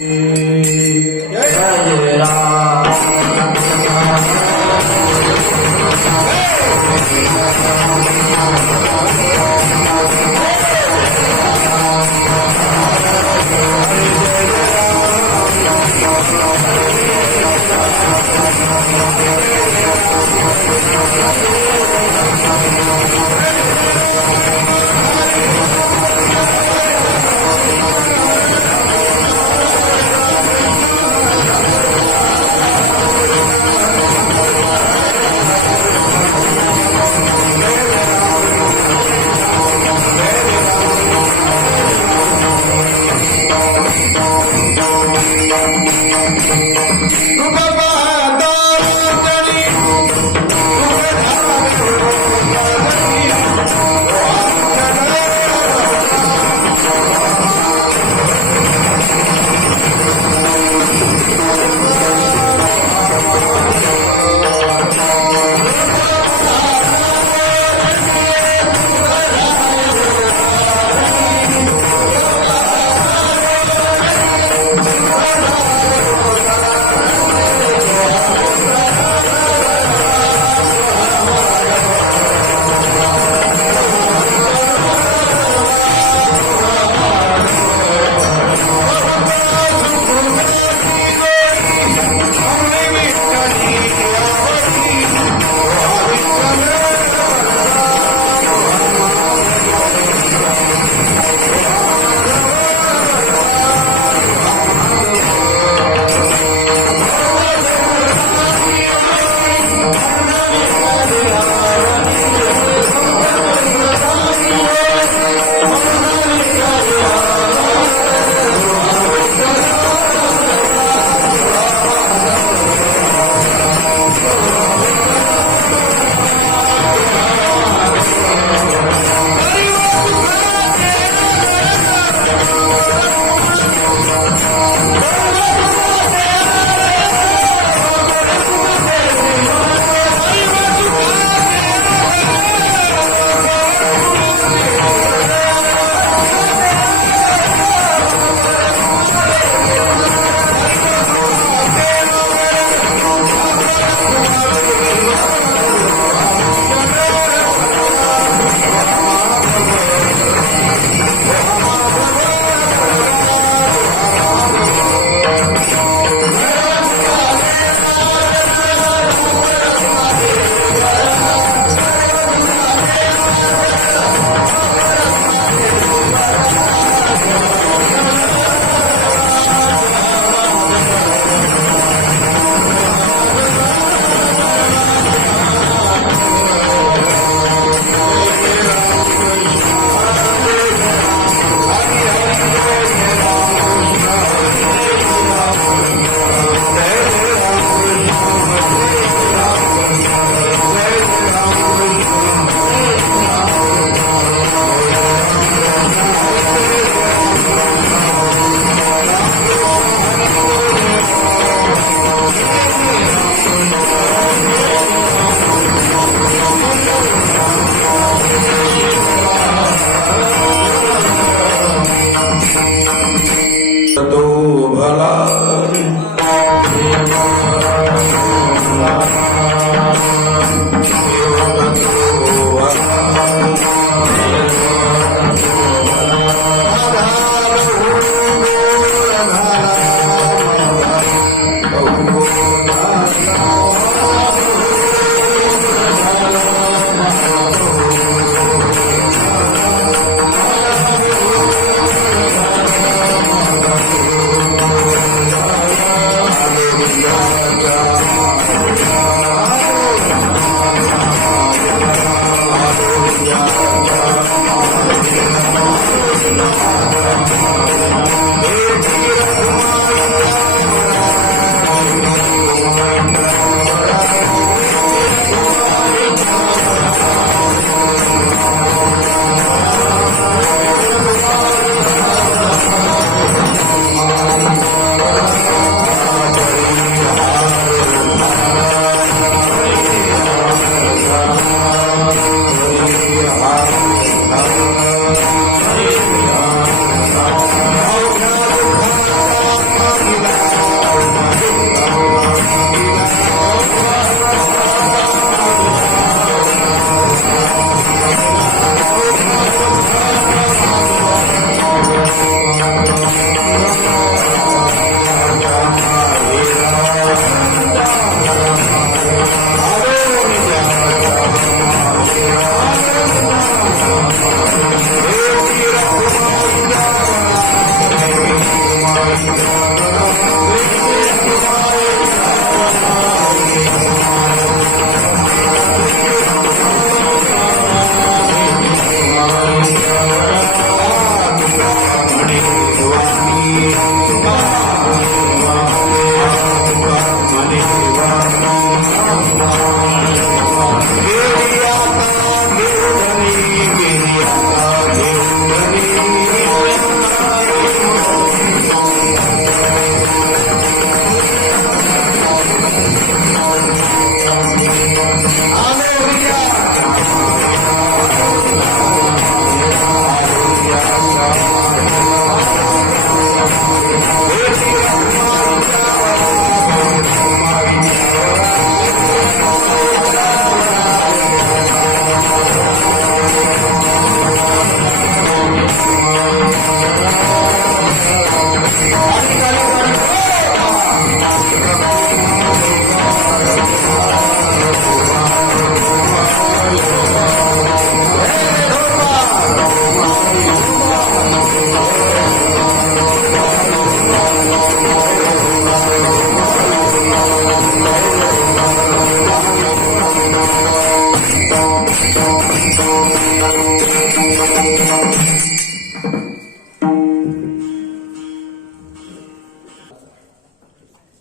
जय राम।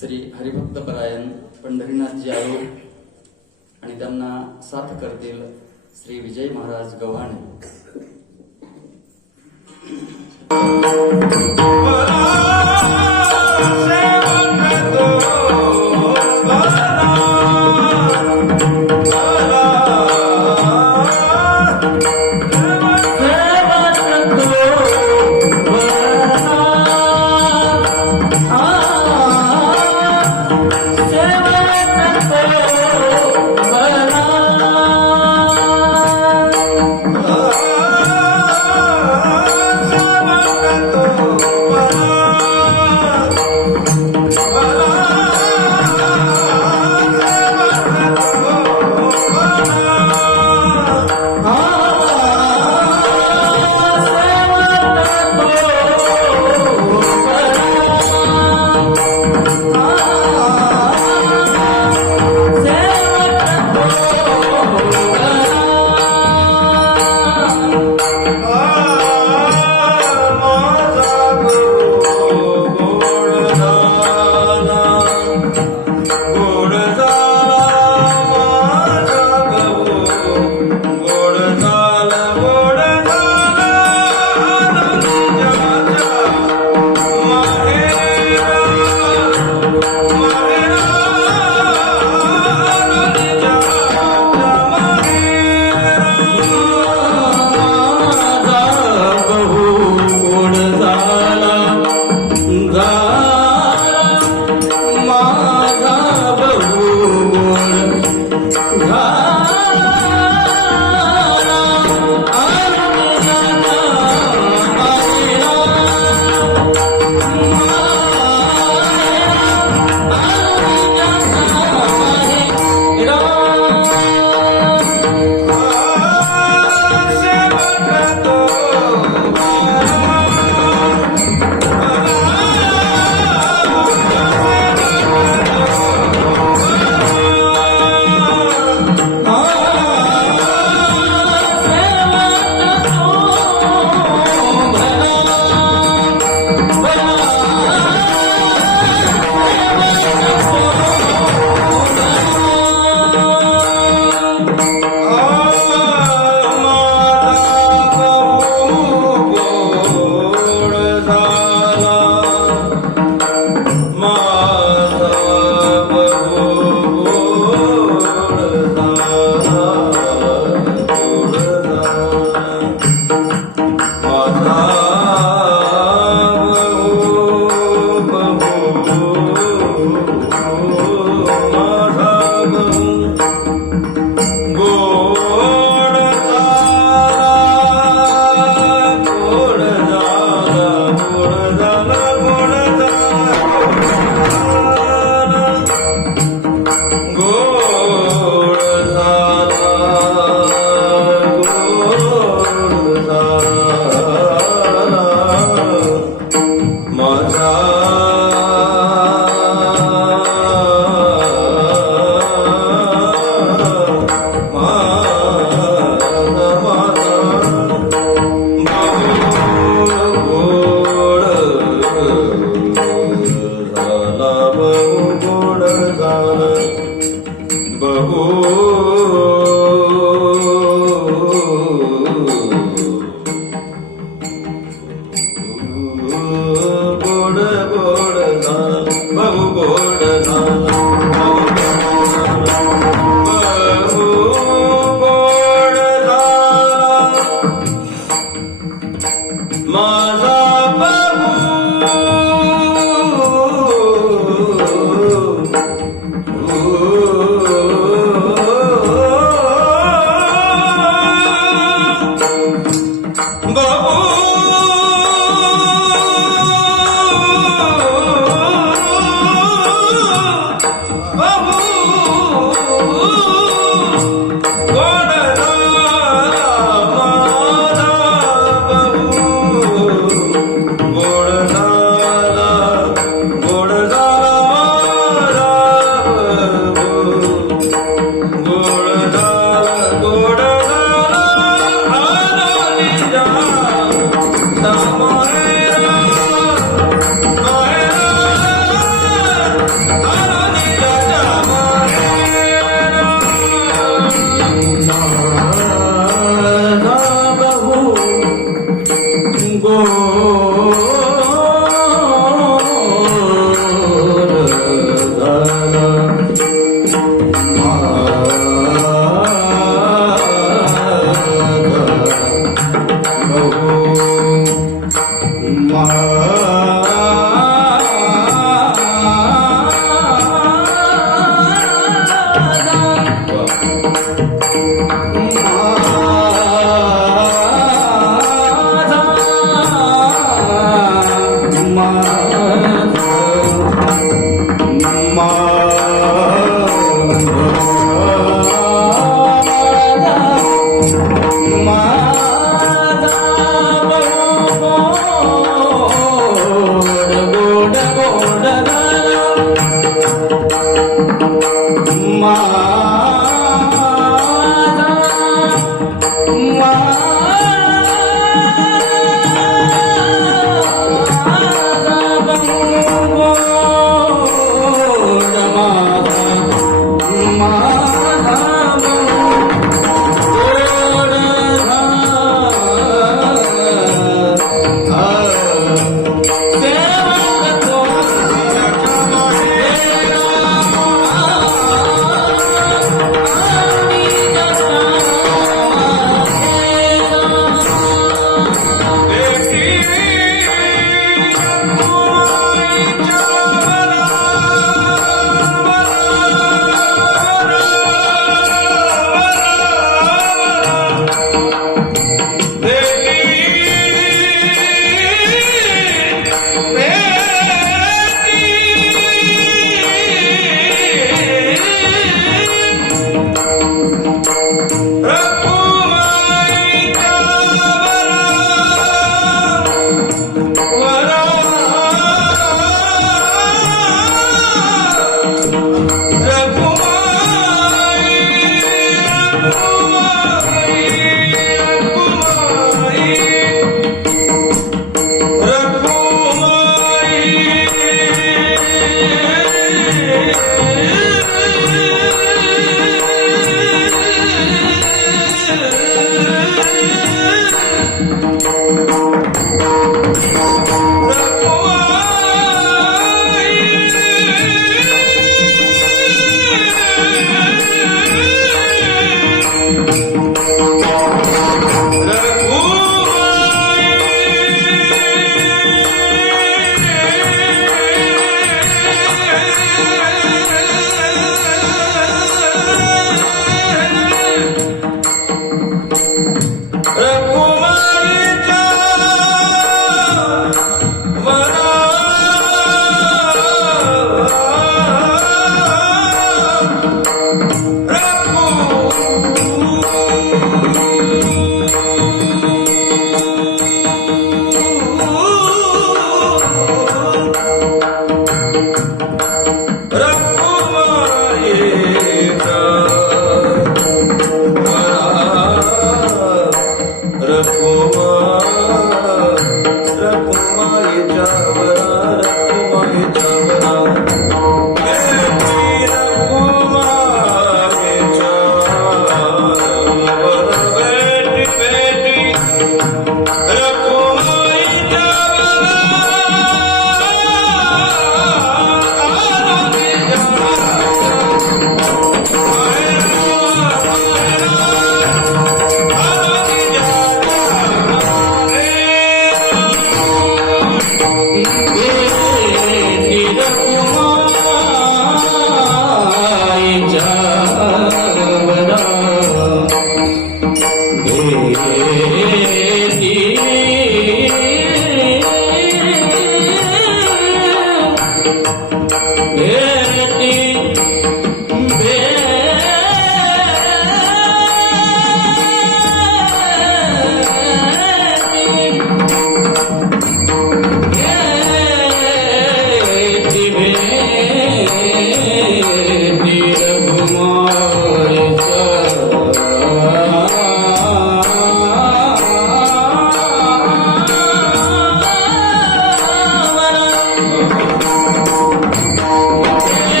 श्री हरिभक्तपरायण पंढरीनाथजी आयोग आणि त्यांना साथ करतील श्री विजय महाराज गव्हाणे।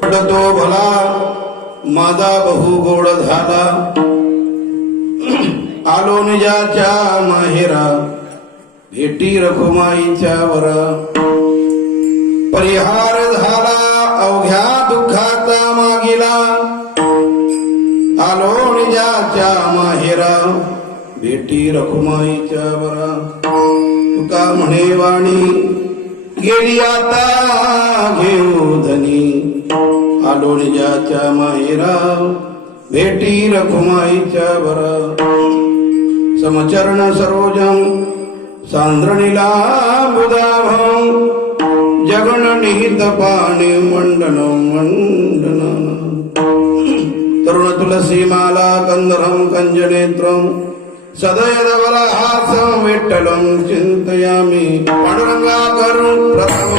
पटतो भला माझा बहु गोड झाला, आलो निजाच्या माहेरा भेटी रखुमाईच्या वरा, परिहार झाला अवघ्या दुःखाचा मागिला, आलो निजाच्या माहेरा भेटी रखुमाईच्या वरा. का म्हणे वाणी, गेली आता घेऊ धनी, आलो निजाच्या माहेरा, भेटी रखुमाईच्या बरा. समचरण सरोजम सांद्रणीला बुधाभं, जगन निहित पाणी मंडन मंडन. तरुण तुलसी माला कंदरम कंजनेत्रम, सदयदवलहासं विठ्ठलं चिंतयामि. पांडुरंगा करुण प्रथम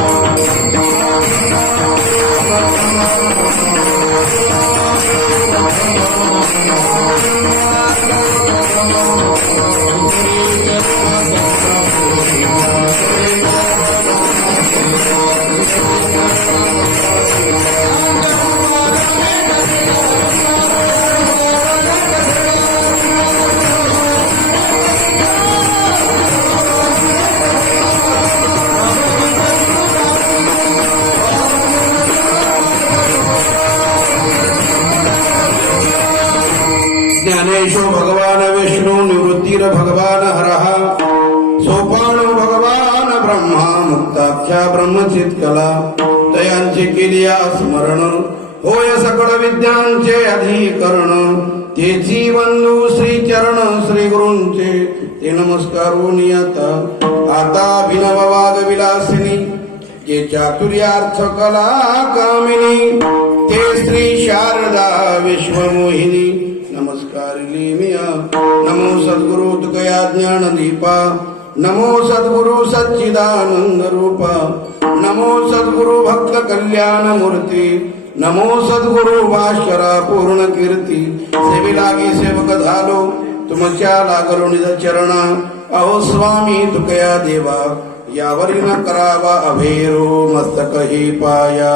ज्ञानेशो भगवान विष्णु, निवृत्तीर भगवान हरः, सोपानो भगवान ब्रह्मा, मुक्ताख्या ब्रह्मचित कला. तयांची केली स्मरण, होय सकळ विद्यांचे अधिकरण. तेची वंदू श्री चरण श्री गुरूंचे, ते नमस्कारून आता. आता अभिनव वाद विलासिनी, जे चातुर्यार्थ कला कामिनी, ते श्री शारदा विश्वमोहिनी. नमस्कारिली मिया. नमो सद्गुरु तुकया ज्ञान दीपा, नमो सद्गुरु सच्चिदानंद रूपा, नमो सद्गुरु भक्त कल्याण मूर्ती, नमो सद्गुरु भास्करा पूर्ण कीर्ती. सेवे लागी सेवक झालो, तुमच्या लागलो निज चरणा. अहो स्वामी तुकया देवा, यावरी न करावा अभेरो, मस्तक ही पाया.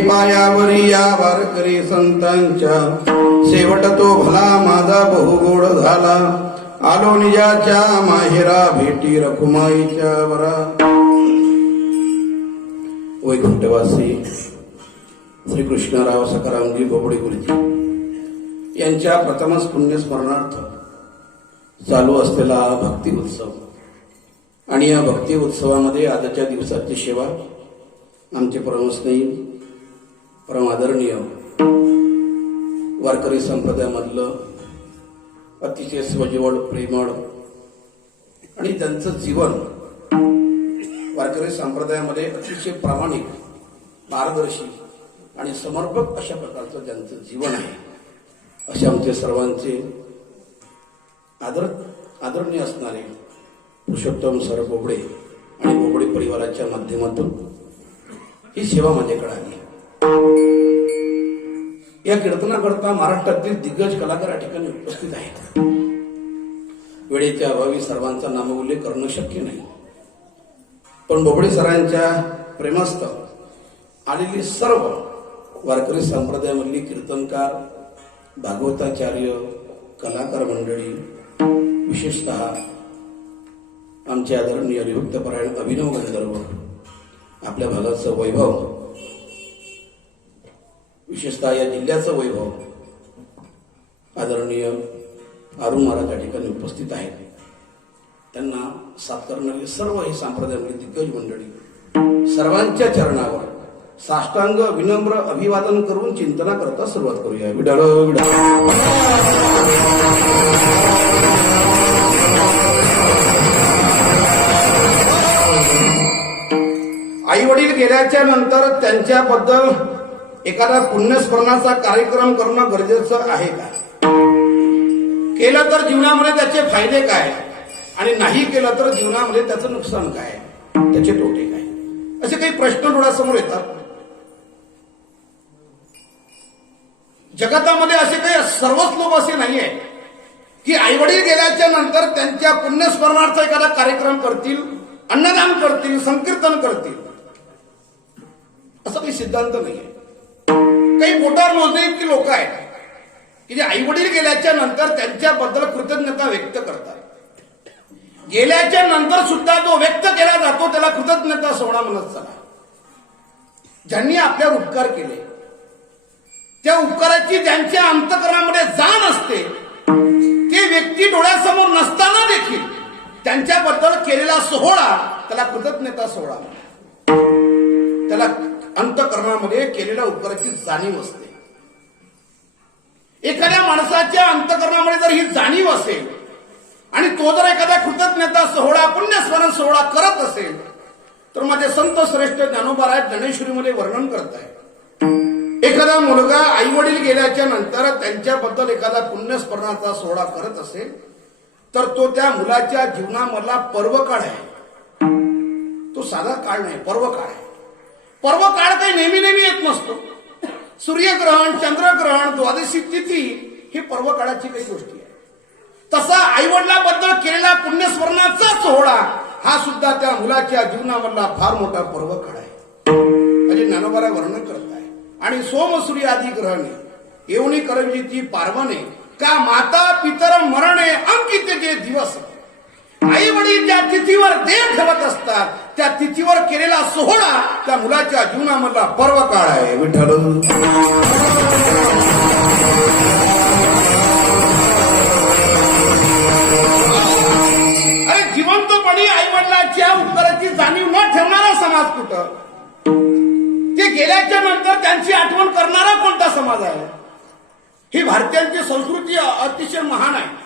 पायावरी या वारकरी संतांच्या, शेवट तो भला माझा बहुगोड झाला. आलो निजाच्या माहेरा, भेटी रखुमाईच्या वरा. वैकुंठवासी श्री कृष्णराव सकारामजी बोबडे गुरुजी यांच्या प्रथमच पुण्यस्मरणार्थ चालू असलेला भक्ती उत्सव, आणि या भक्ती उत्सवामध्ये आजच्या दिवसाची सेवा आमचे परमस्नेही परम आदरणीय वारकरी संप्रदायामधलं अतिशय स्वजीवळ प्रेमळ आणि त्यांचं जीवन वारकरी संप्रदायामध्ये अतिशय प्रामाणिक, पारदर्शी आणि समर्पक अशा प्रकारचं ज्यांचं जीवन आहे, असे आमचे सर्वांचे आदरणीय असणारे पुरुषोत्तम सर बोबडे आणि बोबडे परिवाराच्या माध्यमातून ही सेवा माझ्याकडे आली. या कीर्तनाकरता महाराष्ट्रातील दिग्गज कलाकार या ठिकाणी उपस्थित आहेत. वेळेच्या अभावी सर्वांचा नामोल्लेख करणं शक्य नाही, पण बोबडे सरांच्या प्रेमस्थ आलेली सर्व वारकरी संप्रदायामधली कीर्तनकार, भागवताचार्य, कलाकार मंडळी, विशेषतः आमचे आदरणीय हरिभक्तपरायण अभिनव गंधर्व, आपल्या भागाचं वैभव, विशेषतः या जिल्ह्याचं वैभव आदरणीय अरुण महाराज या ठिकाणी उपस्थित आहेत. त्यांना साथ करणारी सर्व ही संप्रदायामधली दिग्गज मंडळी सर्वांच्या चरणावर साष्टांग विनम्र अभिवादन करून चिंतना करता सुरुवात करूया. विडाळ विडाळ गेल्याच्या नंतर त्यांच्याबद्दल एखादा पुण्यस्मरणाचा कार्यक्रम करणं गरजेचं आहे का? केलं तर जीवनामध्ये त्याचे फायदे काय आणि नाही केलं तर जीवनामध्ये त्याचं नुकसान काय, त्याचे तोटे काय, असे काही प्रश्न डोळ्यासमोर येतात. जगतामध्ये असे काही सर्वच लोक असे नाहीये की आईवडील गेल्याच्या नंतर त्यांच्या पुण्यस्मरणार्थ एखादा कार्यक्रम करतील, अन्नदान करतील, संकीर्तन करतील, असं काही सिद्धांत नाहीये. काही बोटावर मोजणे इतकी लोक आहेत की जे आईवडील गेल्याच्या नंतर त्यांच्याबद्दल कृतज्ञता व्यक्त करतात. गेल्याच्या नंतर सुद्धा जो व्यक्त केला जातो त्याला कृतज्ञता सोहळा म्हणत चला. ज्यांनी आपल्यावर उपकार केले त्या उपकाराची ज्यांच्या अंतःकरणामध्ये जाण असते ते व्यक्ती डोळ्यासमोर नसताना देखील त्यांच्याबद्दल केलेला सोहळा त्याला कृतज्ञता सोहळा म्हणतात. त्याला अंतःकरणामध्ये केलेल्या उपकाराची जाणीव असते. एखाद्या माणसाच्या अंतःकरणामध्ये जर ही जाणीव असेल आणि तो जर एखादा कृतज्ञता सोहळा, पुण्यस्मरण सोहळा करत असेल तर माझे संत श्रेष्ठ ज्ञानोबा ज्ञानेश्वरीमध्ये वर्णन करताय. एखादा मुलगा आई वडील गेल्याच्या नंतर त्यांच्याबद्दल एखादा पुण्यस्मरणाचा सोहळा करत असेल तर तो त्या मुलाच्या जीवनामधला पर्वकाळ आहे. तो साधा काळ नाही, पर्वकाळ आहे. पर्वकाळ काही नेहमी नेहमी येत नसतो. सूर्यग्रहण, चंद्रग्रहण, द्वादशी तिथी ही पर्वकाळाची काही गोष्टी आहे. तसा आई वडिलांबद्दल केलेला पुण्यस्मरणाचा सोहळा हा सुद्धा त्या मुलाच्या जीवनामधला फार मोठा पर्वकाळ आहे. म्हणजे ज्ञानोबा वर्णन करत आहे. आणि सोम सूर्य आदी ग्रहणे येऊनी करविली ती पार्वणे का माता पितर मरणे अंकित जे दिवस. आई वडील ज्या तिथीवर देव ठेवत असतात त्या तिथीवर केलेला सोहळा त्या मुलाच्या जीवनामधला पर्वकाळ आहे. विठ्ठल अरे जिवंतपणी आई वडिलांच्या उपकाराची जाणीव न ठेवणारा समाज कुठं? ते गेल्याच्या नंतर त्यांची आठवण करणारा कोणता समाज आहे? ही भारतीयांची संस्कृती अतिशय महान आहे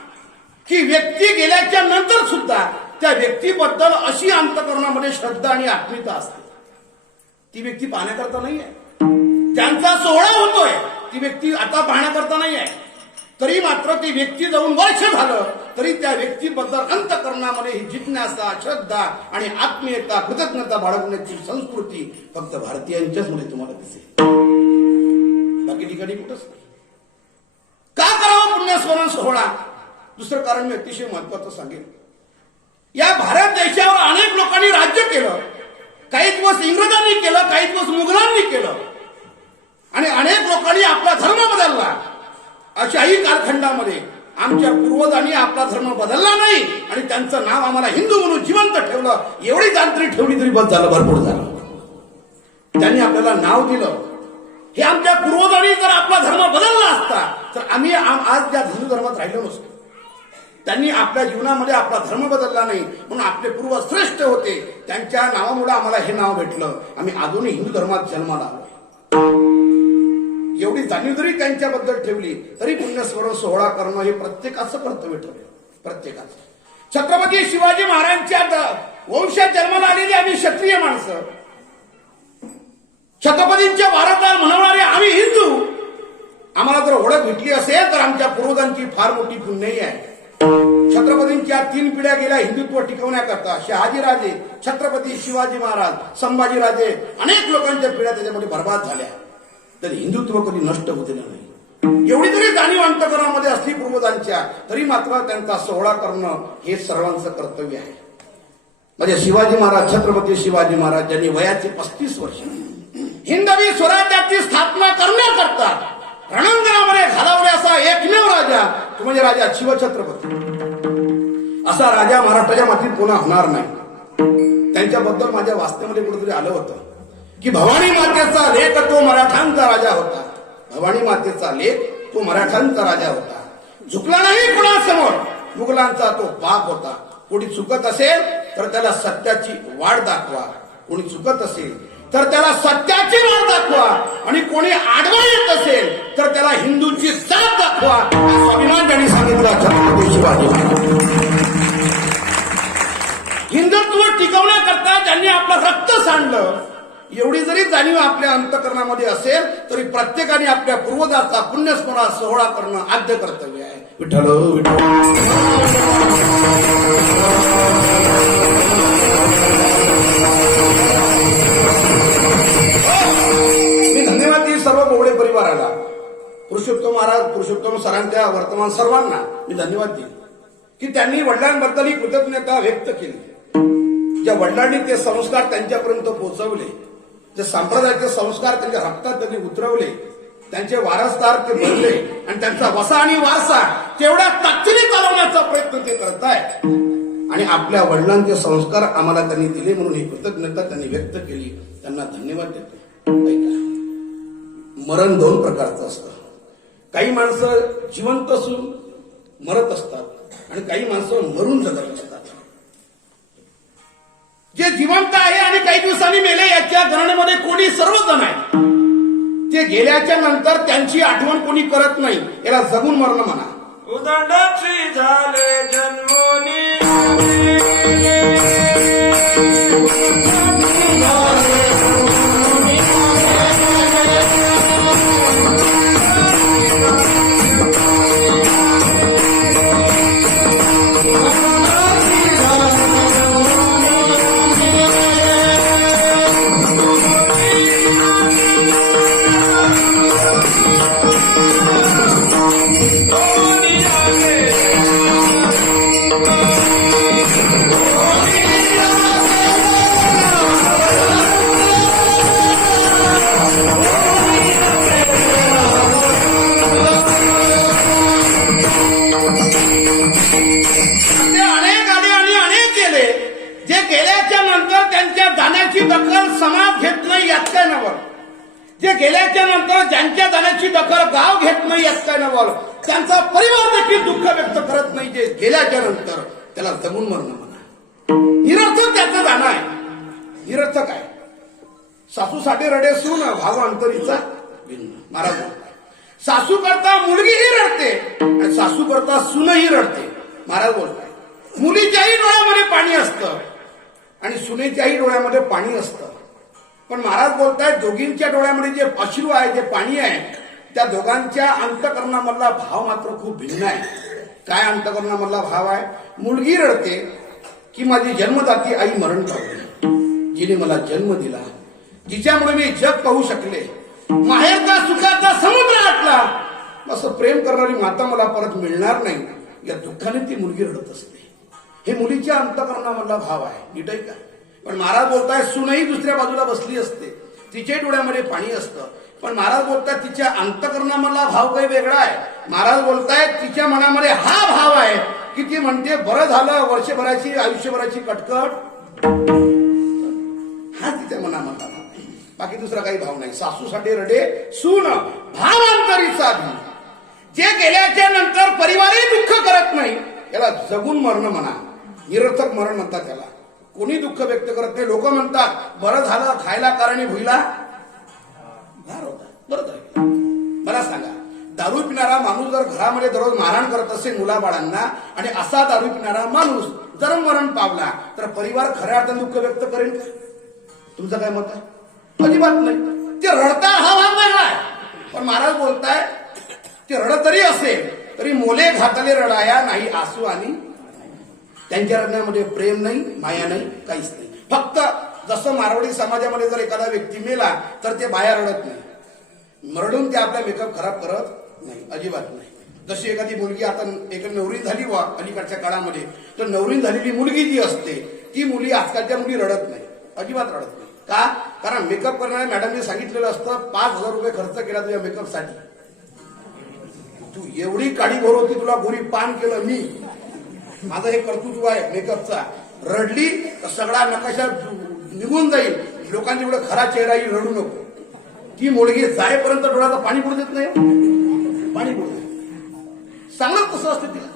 की व्यक्ती गेल्याच्या नंतर सुद्धा त्या व्यक्तीबद्दल अशी अंतःकरणामध्ये श्रद्धा आणि आत्मीयता असते. ती व्यक्ती पाहण्याकरता नाहीये. त्यांचा सोहळा होतोय, ती व्यक्ती आता पाहण्याकरता नाहीये. तरी मात्र ती व्यक्ती जाऊन वर्ष झालं तरी त्या व्यक्तीबद्दल अंतःकरणामध्ये ही जिज्ञासा, श्रद्धा आणि आत्मीयता, कृतज्ञता बाळगण्याची संस्कृती फक्त भारतीयांच्याच मध्ये तुम्हाला दिसेल. बाकी ठिकाणी कुठंच नाही. का करावं पुण्यस्मरण सोहळा? दुसरं कारण मी अतिशय महत्वाचं सांगेन. या भारत देशावर अनेक लोकांनी राज्य केलं. काही दिवस इंग्रजांनी केलं, काही दिवस मुघलांनी केलं आणि अनेक लोकांनी आपला धर्म बदलला. अशाही कालखंडामध्ये आमच्या पूर्वजांनी आपला धर्म बदलला नाही आणि त्यांचं नाव आम्हाला हिंदू म्हणून जिवंत ठेवलं. एवढी जाणतरी ठेवली तरी बस झालं, भरपूर झालं. त्यांनी आपल्याला नाव दिलं. हे आमच्या पूर्वजांनी जर आपला धर्म बदलला असता तर आम्ही आज त्या हिंदू धर्मात राहिलो नसतो. त्यांनी आपल्या जीवनामध्ये आपला धर्म बदलला नाही म्हणून आपले पूर्वज श्रेष्ठ होते. त्यांच्या नावामुळे आम्हाला हे नाव भेटलं. आम्ही अजूनही हिंदू धर्मात जन्माला आलो. एवढी जाणीव जरी त्यांच्याबद्दल ठेवली तरी पुण्यस्मरण सोहळा करणं हे प्रत्येकाचं कर्तव्य ठरलं. प्रत्येकाचं. छत्रपती शिवाजी महाराजांच्या वंशात जन्माला आलेली आम्ही क्षत्रिय माणसं, छत्रपतींच्या वारसदार म्हणणारे आम्ही हिंदू, आम्हाला जर ओळख भेटली असेल तर आमच्या पूर्वजांची फार मोठी पुण्यही आहे. छत्रपतींच्या 3 पिढ्या गेल्या हिंदुत्व टिकवण्याकरता. शहाजीराजे, छत्रपती शिवाजी महाराज, संभाजीराजे, अनेक लोकांच्या पिढ्या त्याच्यामध्ये बर्बाद झाल्या. तर हिंदुत्व कधी नष्ट होतेलं नाही. एवढी जरी जाणीव अंतःकरणामध्ये असली पूर्वजांच्या तरी मात्र त्यांचा सोहळा करणं हे सर्वांचं कर्तव्य आहे. म्हणजे शिवाजी महाराज, छत्रपती शिवाजी महाराज यांनी वयाचे 35 वर्ष हिंदवी स्वराज्याची स्थापना करण्याकरता रणांगणामध्ये घालवले असा एकमेव राजा तो म्हणजे राजा शिवछत्रपती. असा राजा महाराष्ट्राच्या मातीत पुन्हा होणार नाही. त्यांच्याबद्दल माझ्या वास्तवामध्ये कुठेतरी आलं होतं की भवानी मातेचा लेख तो मराठांचा राजा होता. भवानी मातेचा लेख तो मराठांचा राजा होता. झुकला नाही कुणासमोर. मुघलांचा तो बाप होता. कोणी चुकत असेल तर त्याला सत्याची वाट दाखवा, कोणी चुकत असेल तर त्याला सत्याची वाट दाखवा आणि कोणी आडवा येत असेल तर त्याला हिंदूची जात दाखवा. स्वाभिमान त्यांनी सांगितला छत्रपती शिवाजी महाराज. हिंदुत्व टिकवण्याकरता त्यांनी आपलं रक्त सांडलं. एवढी जरी जाणीव आपल्या अंतकरणामध्ये असेल तरी प्रत्येकाने आपल्या पूर्वजाचा पुण्यस्मरण सोहळा करणं आद्य कर्तव्य आहे. विठ्ठल मी धन्यवाद देईन सर्व बोबडे परिवाराला, पुरुषोत्तम महाराज, पुरुषोत्तम सरांच्या वर्तमान सर्वांना मी धन्यवाद देईन की त्यांनी वडिलांबद्दल ही कृतज्ञता व्यक्त केली. ज्या वडिलांनी ते संस्कार त्यांच्यापर्यंत पोहोचवले, जे संप्रदायाचे संस्कार त्यांच्या रक्तात त्यांनी उतरवले, त्यांचे वारसदार ते बनले आणि त्यांचा वसा आणि वारसा तेवढ्या ताकदीने चालवण्याचा प्रयत्न ते करतायत. आणि आपल्या वडिलांचे संस्कार आम्हाला त्यांनी दिले म्हणून ही कृतज्ञता त्यांनी व्यक्त केली. त्यांना धन्यवाद देतो. ऐका, मरण दोन प्रकारचं असतं. काही माणसं जिवंत असून मरत असतात आणि काही माणसं मरून जगत असतात. जे जिवंत आहे आणि काही दिवसांनी मेले याच्या गणनेमध्ये कोणी सर्वजण आहे. ते गेल्याच्या नंतर त्यांची आठवण कोणी करत नाही. याला जगून मरण म्हणा. उदंडाची झाले जन्मोनी समाज घेत नाही यात काय नवल. जे गेल्याच्या नंतर ज्यांच्या जाण्याची दखल गाव घेत नाही यात काय नवल. त्यांचा परिवार देखील दुःख व्यक्त करत नाही. जे गेल्याच्या नंतर त्याला जगून मरणं म्हणा. निरर्थक त्याचं जाणं आहे. निरर्थक आहे. सासूसाठी रडे सून भाव अंतरीचा भिन्न. महाराज सासू करता मुलगीही रडते आणि सासू करता सूनही रडते. महाराज बोलताय मुलीच्याही डोळ्यामध्ये पाणी असतं आणि सुनेच्याही डोळ्यामध्ये पाणी असतं. पण महाराज बोलतायत दोघींच्या डोळ्यामध्ये जे अश्रू आहे, जे पाणी आहे, त्या दोघांच्या अंतकरणामधला भाव मात्र खूप भिन्न आहे. काय अंतकरणामधला भाव आहे? मुलगी रडते की माझी जन्मदाती आई मरण पावली, जिने मला जन्म दिला, जिच्यामुळे मी जग पाहू शकले, माहेरचा सुखाचा समुद्र आटला, असं प्रेम करणारी माता मला परत मिळणार नाही, या दुःखाने ती मुलगी रडत असते. हे मुलीच्या अंतकरणामधला भाव आहे. नीट आहे का? पण महाराज बोलताय सूनही दुसऱ्या बाजूला बसली असते, तिच्या डोळ्यामध्ये पाणी असतं. पण महाराज बोलताय तिच्या अंतकरणामधला भाव काही वेगळा आहे. महाराज बोलताय तिच्या मनामध्ये हा भाव आहे की ती म्हणते बरं झालं वर्षभराची आयुष्यभराची कटकट, हा तिच्या मनामधला भाव आहे. बाकी दुसरा काही भाव नाही. सासूसाठी रडे सून भावांतरीचा भी. जे गेल्याच्या नंतर परिवारही दुःख करत नाही याला जगून मरण म्हणा. निरर्थक मरण म्हणतात त्याला. कोणी दुःख व्यक्त करत नाही. लोक म्हणतात बरं झालं खायला कारणी भुईला भार होता. बरं झालं. मला सांगा, दारू पिणारा माणूस जर घरामध्ये दररोज मारहाण करत असेल मुलाबाळांना आणि असा दारू पिणारा माणूस जर मरण पावला तर परिवार खऱ्या अर्थाने दुःख व्यक्त करेल का? तुमचं काय मत आहे? अजिबात नाही. ते रडता हा भाग वेगळा आहे. पण महाराज बोलताय ते रडत तरी असेल तरी मोले घातले रडाया नाही आसू आणि त्यांच्या रडण्यामध्ये प्रेम नाही, माया नाही, काहीच नाही. फक्त जसं मारवाडी समाजामध्ये जर एखादा व्यक्ती मेला तर ते बाया रडत नाही, मरडून ते आपला मेकअप खराब करत नाही, अजिबात नाही. जशी एखादी मुलगी आता एक नवरी झाली वा अलीकडच्या काळामध्ये, तर नवरी झालेली मुलगी जी असते ती मुली आजकालच्या मुली रडत नाही, अजिबात रडत नाही. का? कारण मेकअप करणाऱ्या मॅडमने सांगितलेलं असतं 5,000 रुपये खर्च केला तुझ्या मेकअपसाठी. तू एवढी काळीभोर होती, तुला गोरी पान केलं मी, माझं हे कर्तृत्व आहे मेकअपचा. रडली तर सगळा नकाशा निघून जाईल. लोकांनी एवढं खरा चेहरा येईल, रडू नको. ती मुलगी जायपर्यंत डोळ्याचं पाणी पडू देत नाही, पाणी पडू देत. सांगत कसं असतं तिला.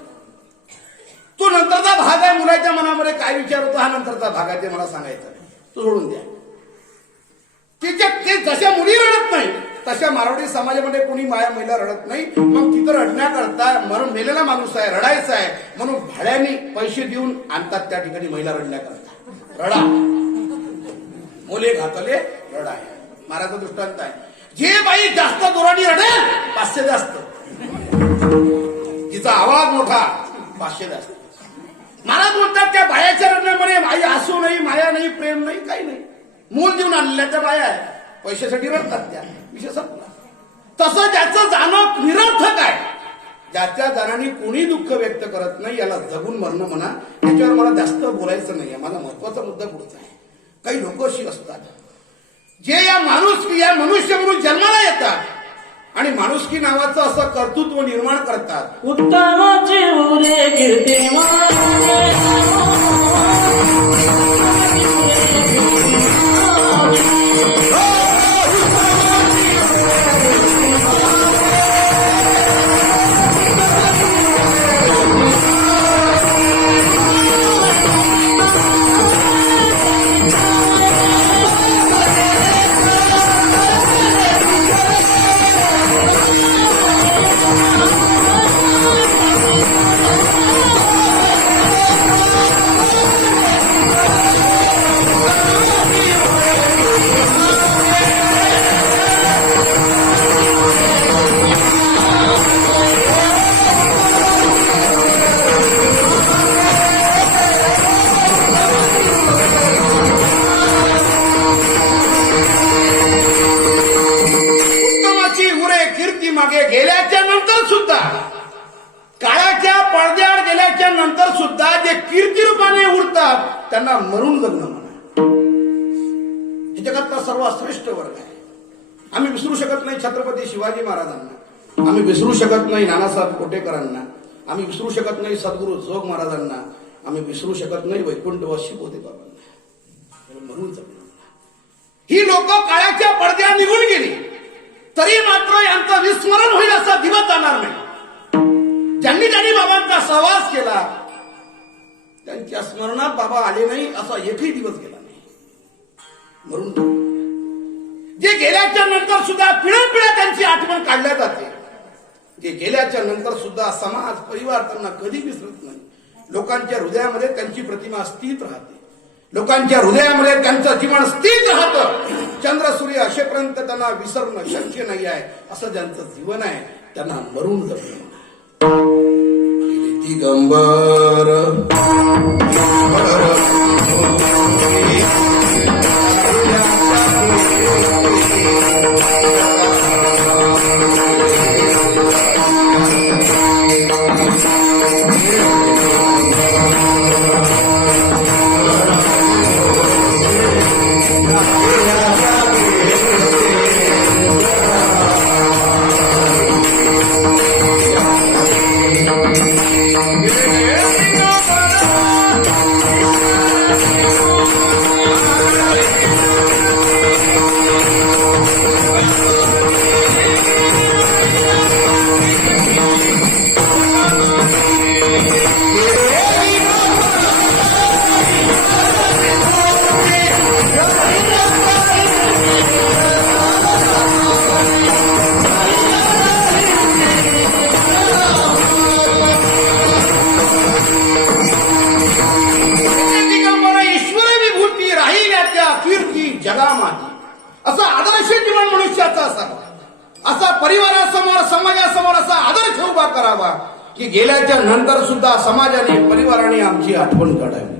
तो नंतरचा भाग आहे. मुलाच्या मनामध्ये काय विचार होतो हा नंतरचा भाग आहे, ते मला सांगायचं. तो सोडून द्या. ते जशा मुली रडत नाही तशा मारवाडी समाजामध्ये कोणी माया महिला रडत नाही. मग तिथं रडण्याकरता मरण मेलेला माणूस आहे, रडायचा आहे म्हणून भाड्याने पैसे देऊन आणतात त्या ठिकाणी महिला रडण्याकरता. रडा. मोले घातले रडाय. महाराज दृष्टांत आहे. जे बाई जास्त जोराने रडेल 500 जास्त, तिचा आवाज मोठा 500 जास्त. महाराज म्हणतात त्या बायाच्या रडण्यामध्ये आई हसू नाही, माया नाही, प्रेम नाही, काही नाही. मूल देऊन आणलेल्या त्या बाया आहे, पैशासाठी रडतात त्या, विषय संपला. तसं ज्याचं जाणं निरर्थक आहे, ज्याच्या जाण्याने कोणी दुःख व्यक्त करत नाही, याला जगून मरणं म्हणा. त्याच्यावर मला जास्त बोलायचं नाही. माझा महत्वाचा मुद्दा पुढचा आहे. काही लोक अशी असतात जे या मनुष्य म्हणून जन्माला येतात आणि माणुसकी नावाचं असं कर्तृत्व निर्माण करतात. उत्तमाची उरे कीर्ती मागे गेल्याच्या नंतर सुद्धा, काळाच्या पडद्याआड गेल्याच्या नंतर सुद्धा जे कीर्तिरूपाने उरतात त्यांना मरून जगणं म्हणा. हे जगातला सर्वात श्रेष्ठ वर्ग आहे. आम्ही विसरू शकत नाही छत्रपती शिवाजी महाराजांना, आम्ही विसरू शकत नाही नानासाहेब कोटेकरांना, आम्ही विसरू शकत नाही सद्गुरू जोग महाराजांना, आम्ही विसरू शकत नाही वैकुंठवासी बोधे बाबांना. मरून जगणं. ही लोक काळाच्या पडद्या निघून गेली तरी मात्र यांचं विस्मरण होईल असा दिवस जाणार नाही. ज्यांनी बाबांचा सहवास केला त्यांच्या स्मरणात बाबा आले नाही असा एकही दिवस गेला नाही. मरून जे गेल्याच्या नंतर सुद्धा पिढ्या त्यांची आठवण काढल्या जाते. जे गेल्याच्या नंतर सुद्धा समाज परिवार त्यांना कधी विसरत नाही. लोकांच्या हृदयामध्ये त्यांची प्रतिमा स्थित राहते. लोकांच्या हृदयामध्ये त्यांचं जीवन स्थित राहतं. चंद्र सूर्य असेपर्यंत त्यांना विसरणं शक्य नाही आहे. असं ज्यांचं जीवन आहे त्यांना मरून जगणं. दिगंबर जगामाती असा आदर्श जीवन मनुष्याचा असावा. असा परिवारासमोर समाजासमोर असा आदर्श उभा करावा की गेल्याच्या नंतर सुद्धा समाजाने परिवाराने आमची आठवण काढावी.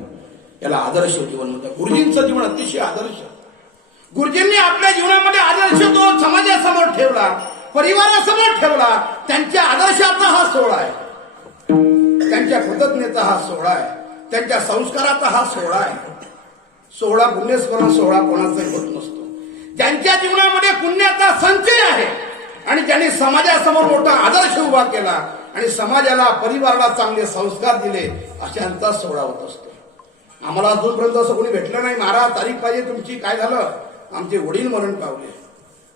याला आदर्श जीवन म्हणतात. गुरुजींचं जीवन अतिशय आदर्श. गुरुजींनी आपल्या जीवनामध्ये आदर्श तो समाजासमोर ठेवला, परिवारासमोर ठेवला. त्यांच्या आदर्शाचा हा सोहळा आहे, त्यांच्या कृतज्ञतेचा हा सोहळा आहे, त्यांच्या संस्काराचा हा सोहळा आहे. सोहळा पुण्यस्मरण सोहळा कोणाचाही होत नसतो. ज्यांच्या जीवनामध्ये पुण्याचा संचय आहे आणि ज्यांनी समाजासमोर मोठा आदर्श उभा केला आणि समाजाला परिवाराला चांगले संस्कार दिले अशांचा सोहळा होत असतो. आम्हाला अजूनपर्यंत असं कोणी भेटलं नाही. महाराज तारीख पाहिजे तुमची. काय झालं? आमचे वडील मरण पावले.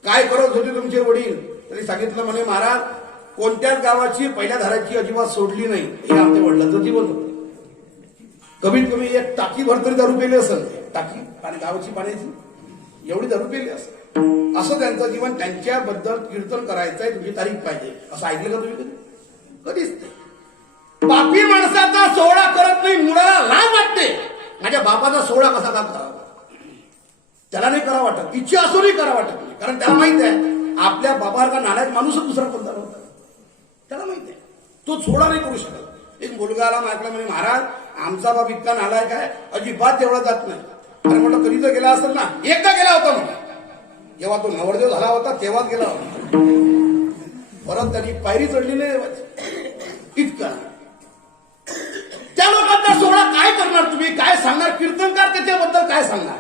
काय करत होते तुमचे वडील? तरी सांगितलं म्हणे महाराज कोणत्याच गावाची पहिल्या धाराची अजिबात सोडली नाही. हे आमच्या वडिलांचं जीवन होतं. कमीत कमी एक टाकी भर तरी दारू पेले असेल. टाकी आणि गावाची पाण्याची एवढी दारू पेली असेल. असं त्यांचं जीवन. त्यांच्याबद्दल कीर्तन करायचंय तुमची तारीख पाहिजे असं ऐकलं का तुम्ही कधी? कधीच नाही. पापी माणसाचा सोहळा करत नाही. मुलाला लाज वाटते माझ्या बापाचा सोहळा कसा का करावा. त्याला नाही करा वाटत, इच्छा असूनही करा वाटत नाही. कारण त्याला माहित आहे आपल्या बाबासारखा नालायक माणूसच दुसरा कोणता नव्हता. त्याला माहित आहे तो थोडा नाही करू शकत. एक मुलगा आला माझ्याकडे म्हणे, महाराज आमचा बाप इतका नालायक आहे, अजिबात एवढा जात नाही. अरे म्हटलं कधी तर गेला असेल ना? एकदा गेला होता म्हणे, जेव्हा तो नवरदेव झाला होता तेव्हाच गेला होता. परत त्यांनी पायरी चढली नाही इतका. त्या लोकांचा सोहळा काय करणार तुम्ही? काय सांगणार? कीर्तनकार त्याच्याबद्दल काय सांगणार?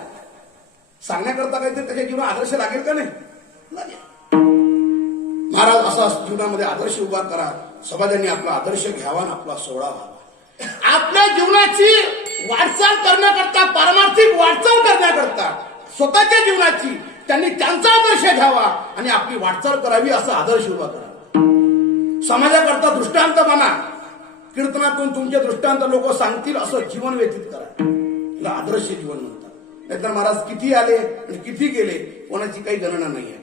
सांगण्याकरता काहीतरी त्याच्या जीवनात आदर्श लागेल का नाही? लागेल. महाराज असा जीवनामध्ये आदर्श उभा करा, समाजाने आपला आदर्श घ्यावा आणि आपला सोहळा व्हावा. आपल्या जीवनाची वाटचाल करण्याकरता, पारमार्थिक वाटचाल करण्याकरता स्वतःच्या जीवनाची त्यांनी त्यांचा आदर्श घ्यावा आणि आपली वाटचाल करावी, असा आदर्श उभा करा. समाजाकरता दृष्टांत बना. कीर्तनातून तुमचे दृष्टांत लोक सांगतील असं जीवन व्यतीत करा. तिला आदर्श जीवन म्हणतात. नाहीतर महाराज किती आले आणि किती गेले कोणाची काही गणना नाही आहे.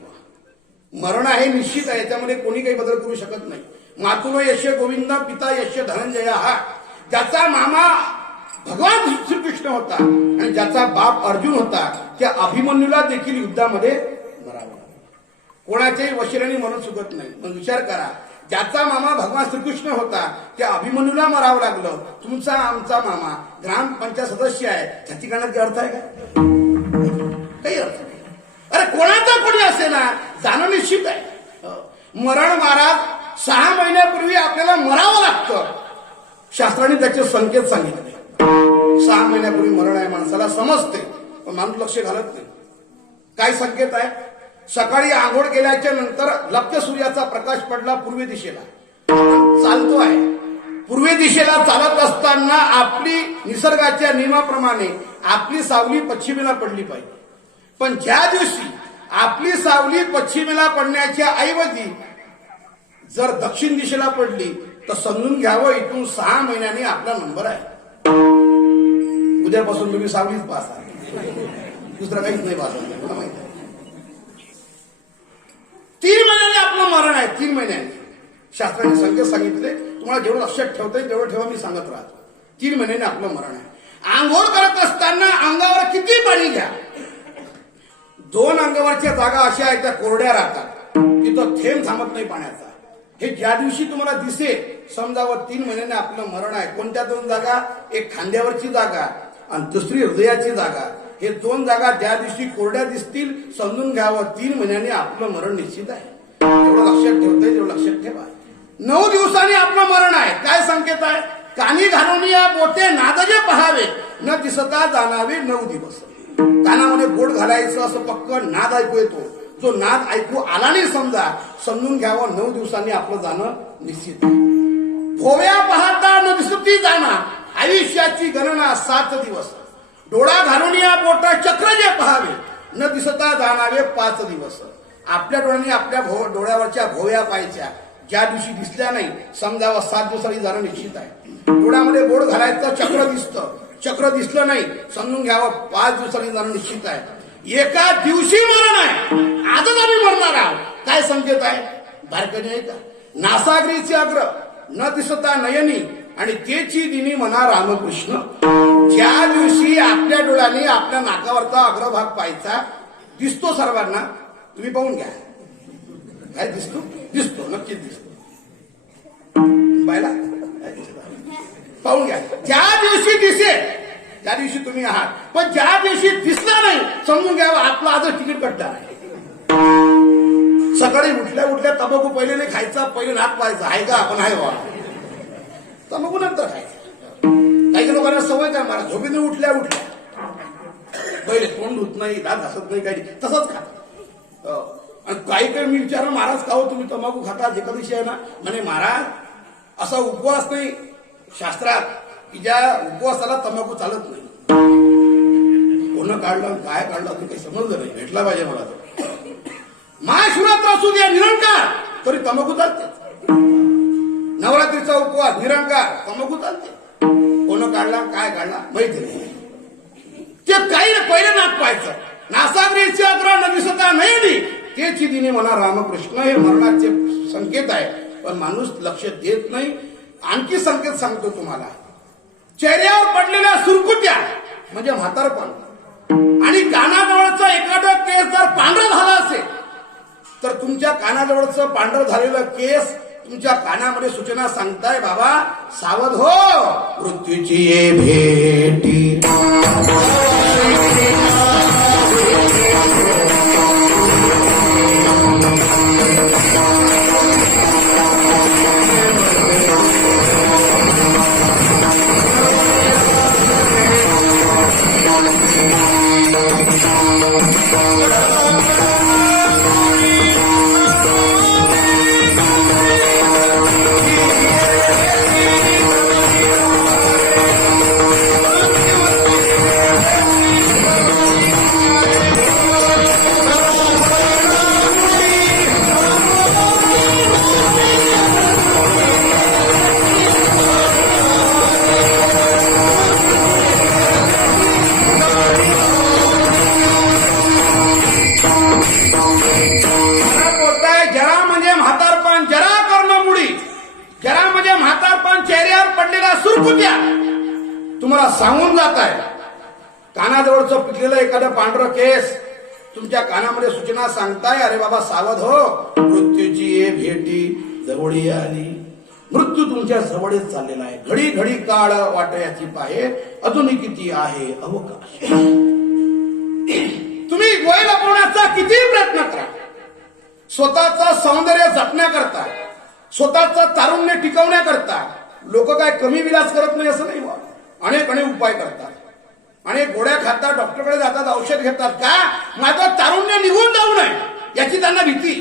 मरण आहे निश्चित आहे, याच्यामध्ये कोणी काही बदल करू शकत नाही. मातुलो यश गोविंदा पिता यश धनंजय हा. ज्याचा मामा भगवान श्रीकृष्ण होता आणि ज्याचा बाप अर्जुन होता, त्या अभिमन्यूला देखील युद्धामध्ये मरावं. कोणाच्याही वशिराने मरण चुकत नाही. मग विचार करा, ज्याचा मामा भगवान श्रीकृष्ण होता त्या अभिमन्यूला मरावं लागलं. तुमचा आमचा मामा ग्रामपंचायत सदस्य आहे, त्याची करण्यात अर्थ आहे का? काही अर्थ नाही. अरे कोणाचा कोणी असे ना, जाणं निश्चित आहे. मरण महाराज 6 महिन्यापूर्वी आपल्याला मरावं लागतं. शास्त्राने त्याचे संकेत सांगितले. 6 महिन्यापूर्वी मरण आहे, माणसाला समजते पण माणूस लक्ष घालत नाही. काय संकेत आहे? सकाळी आंघोळ केल्याच्या नंतर लक्ष्य सूर्याचा प्रकाश पडला पूर्व दिशेला, चालतो आहे. पूर्व दिशेला चालत असताना आपली निसर्गाच्या नियमाप्रमाणे आपली सावली पश्चिमेला पडली पाहिजे. पण ज्या दिवशी आपली सावली पश्चिमेला पडण्याच्या ऐवजी जर दक्षिण दिशेला पडली तर समजून घ्यावं इथून 6 महिन्यांनी आपला नंबर आहे. उद्यापासून तुम्ही सावलीच पास आहे, दुसरं काहीच नाही पास आहे. मला माहिती आहे 3 महिन्यांनी आपलं मरण आहे. 3 महिन्यांनी शास्त्राने संकेत सांगितले. तुम्हाला जेवढं लक्षात ठेवता येईल तेवढं ठेवा, मी सांगत राहतो. 3 महिन्यांनी आपलं मरण आहे. आंघोळ करत असताना अंगावर किती पाणी घ्या, 2 अंगावरच्या जागा अशा आहेत त्या कोरड्या राहतात, तिथं थेंब थांबत नाही पाण्याचा. हे ज्या दिवशी तुम्हाला दिसेल समजावं 3 महिन्याने आपलं मरण आहे. कोणत्या 2 जागा? एक खांद्यावरची जागा आणि दुसरी हृदयाची जागा. हे 2 जागा ज्या दिवशी कोरड्या दिसतील समजून घ्यावं 3 महिन्यांनी आपलं मरण निश्चित आहे. एवढं लक्षात ठेवतंय तेवढं लक्षात ठेवा. 9 दिवसांनी आपलं मरण आहे. काय संकेत आहे? कानी घालून या बोटे नादजे पहावे, न दिसता जाणावे 9 दिवस. कानामध्ये बोट घालायचं असं पक्क नाद ऐकू येतो. जो नाद ऐकू आला नाही समजून घ्यावं 9 दिवसांनी आपलं जाणं निश्चित आहे. भोव्या पाहता न दिसती जाणा, आयुष्याची गणना 7 दिवस. डोळा घालून या बोटा चक्र जे पहावे, न दिसता जाणावे 5 दिवस. आपल्या डोळ्यांनी आपल्या डोळ्यावरच्या भोव्या पाहायच्या. ज्या दिवशी दिसल्या नाही समजावं 7 दिवसांनी जाणं निश्चित आहे. डोळ्यामध्ये बोट घालायचं, चक्र दिसतं. चक्र दिसलं नाही समजून घ्यावं 5 दिवसांनी जाणं निश्चित आहे. एका दिवशी मरण आहे, आजच आम्ही मरणार आहोत. काय संकेत आहे? बारकाईने आहे का? नासागरीचे अग्र न दिसता नयनी आणि तेची दिनी म्हणा रामकृष्ण. ज्या दिवशी आपल्या डोळ्याने आपल्या नाकावरचा अग्रभाग पाहायचा दिसतो सर्वांना, तुम्ही पाहून घ्या. काय दिसतो? दिसतो, नक्कीच दिसतो. पाहिला? पाहून घ्या. ज्या दिवशी दिसेल त्या दिवशी तुम्ही आहात, पण ज्या दिवशी दिसला नाही समजून घ्यावं आपलं आजच तिकीट कटणार आहे. सकाळी उठल्या उठल्या तंबाखू पहिले नाही खायचा, पहिले नाक पाहायचा. आहे का? आपण आहे बा. तंबाखू नंतर खायचं. काही लोकांना सवय काय, मला झोपेने उठल्या पहिले तोंड धुत नाही, दात घासत नाही, काही तसंच खात. काही काही मी विचारलं, महाराज का हो तुम्ही तंबाखू खाता? एकादशी आहे ना. म्हणे महाराज असा उपवास नाही शास्त्रात की ज्या उपवासाला तंबाखू चालत नाही. कोण काढलं काय काढलं ते काही समजलं नाही. भेटला पाहिजे मला. महाशिवरात्र असू द्या निरंकार तरी तंबाखू चालते. नवरात्रीचा उपवास निरंकार तंबाखू चालते. कोण काढला काय काढला माहिती नाही. ते काही पहिले नाक पाहायचं. नासागरीचे अग्र न दिसता नाही तेची दिने म्हणा रामकृष्ण. हे मरणाचे संकेत आहे, पण माणूस लक्ष देत नाही. आणखी संकेत सांगतो तुम्हाला. चेहऱ्यावर पडलेल्या सुरकुत्या म्हणजे म्हातारपण आणि कानाजवळचा एखादा केस जर पांढरा झाला असेल तर तुमच्या कानाजवळचं पांढरं झालेलं केस तुमच्या कानामध्ये सूचना सांगताय, बाबा सावध हो, मृत्यूची ये भेटी. जरा म्हणजे म्हातारपण, जरा कर्ण मुडी, जरा म्हणजे म्हातारपण चेहऱ्यावर पडलेल्या सुरकुत्या तुम्हाला सांगून जात आहे. कानाजवळचं पिकलेलं एखादं पांढरं केस तुमच्या कानामध्ये सूचना सांगताय, अरे बाबा सावध हो, मृत्यूची ये भेटी जवळी आली. मृत्यू तुमच्या जवळच चाललेला आहे. घडी घडी काळ वाटयाची पाहे, अजूनही किती आहे अवकाश. तुम्ही वय लपवण्याचा किती प्रयत्न करा, स्वतःचं सौंदर्य जपण्याकरता, स्वतःचं तारुण्य टिकवण्याकरता लोक काय कमी विलास करत नाही असं नाही. अनेक उपाय करतात, अनेक गोळ्या खातात, डॉक्टरकडे जातात, औषध घेतात. का? माझं तारुण्य निघून जाऊ नये याची त्यांना भीती,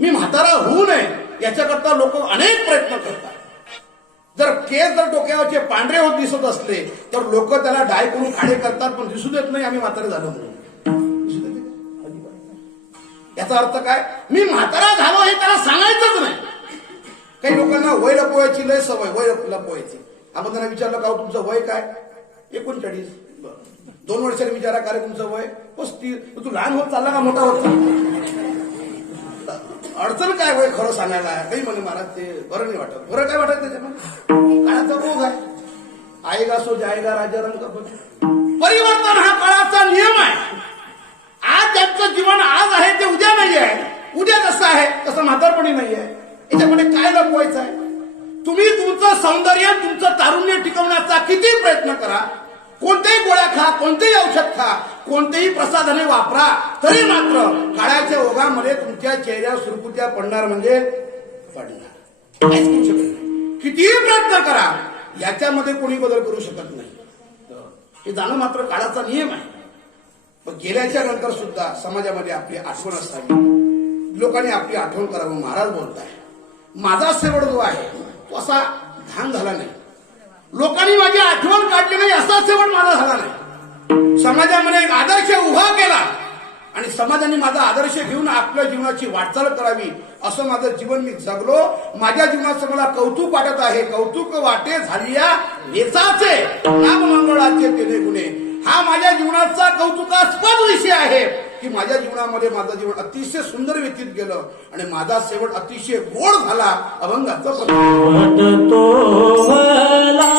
मी म्हातारा होऊ नये याच्याकरता लोक अनेक प्रयत्न करतात. जर केस जर डोक्यावरचे पांढरे होत दिसत असले तर लोक त्याला डाय करून खाडे करतात, पण दिसू देत नाही आम्ही म्हातारे झालो म्हणून. याचा अर्थ काय? मी म्हातारा झालो हे त्याला सांगायचंच नाही. काही लोकांना वय लपवायची लय सवय, वय लपवायची. आपण त्यांना विचारलं का तुमचं वय काय? 39. 2 वर्षांनी विचारा का रे तुमचं वय? 35. तू लहान होत चालला का मोठा होत चालला? अडचण काय वय खरं सांगायला? काही म्हणे महाराज ते बरं नाही वाटत. बरं काय वाटत त्याच्यामध्ये? काळाचा रोग आहे. आएगा सो जाएगा राजा रंग. परिवर्तन हा काळाचा नियम आहे. आज ज्यांचं जीवन आज आहे ते उद्या नाही आहे, उद्या कसं आहे तसं म्हातारपणी नाही आहे. याच्यामध्ये काय लपवायचं आहे? तुम्ही तुमचं सौंदर्य, तुमचं तारुण्य टिकवण्याचा किती प्रयत्न करा, कोणत्याही गोळ्या खा, कोणतेही औषध खा, कोणतेही प्रसाधने वापरा, तरी मात्र काळाच्या ओघामध्ये तुमच्या चेहऱ्यावर सुरकुत्या पडणार म्हणजे पडणार. काहीच करू शकत नाही. कितीही प्रयत्न करा, याच्यामध्ये कोणी बदल करू शकत नाही. हे जाणं मात्र काळाचा नियम आहे. पण गेल्याच्या नंतर सुद्धा समाजामध्ये आपली आठवण असावी, लोकांनी आपली आठवण करावी. महाराज बोलताय, माझा शेवट जो आहे तो असा घाण झाला नाही, लोकांनी माझी आठवण काढली नाही असा शेवट माझा झाला नाही. समाजामध्ये एक आदर्श उभा केला आणि समाजाने माझा आदर्श घेऊन आपल्या जीवनाची वाटचाल करावी असं माझं जीवन मी जगलो. माझ्या जीवनाचं मला कौतुक वाटत आहे. कौतुक वाटे झालिया वेचाचे, नाममंगळाचे तेने गुणे. हा माझ्या जीवनाचा कौतुकास्पद विषय आहे की माझ्या जीवनामध्ये माझं जीवन अतिशय सुंदर व्यतीत गेलं आणि माझा शेवट अतिशय गोड झाला. अभंगाचा वाटतो मला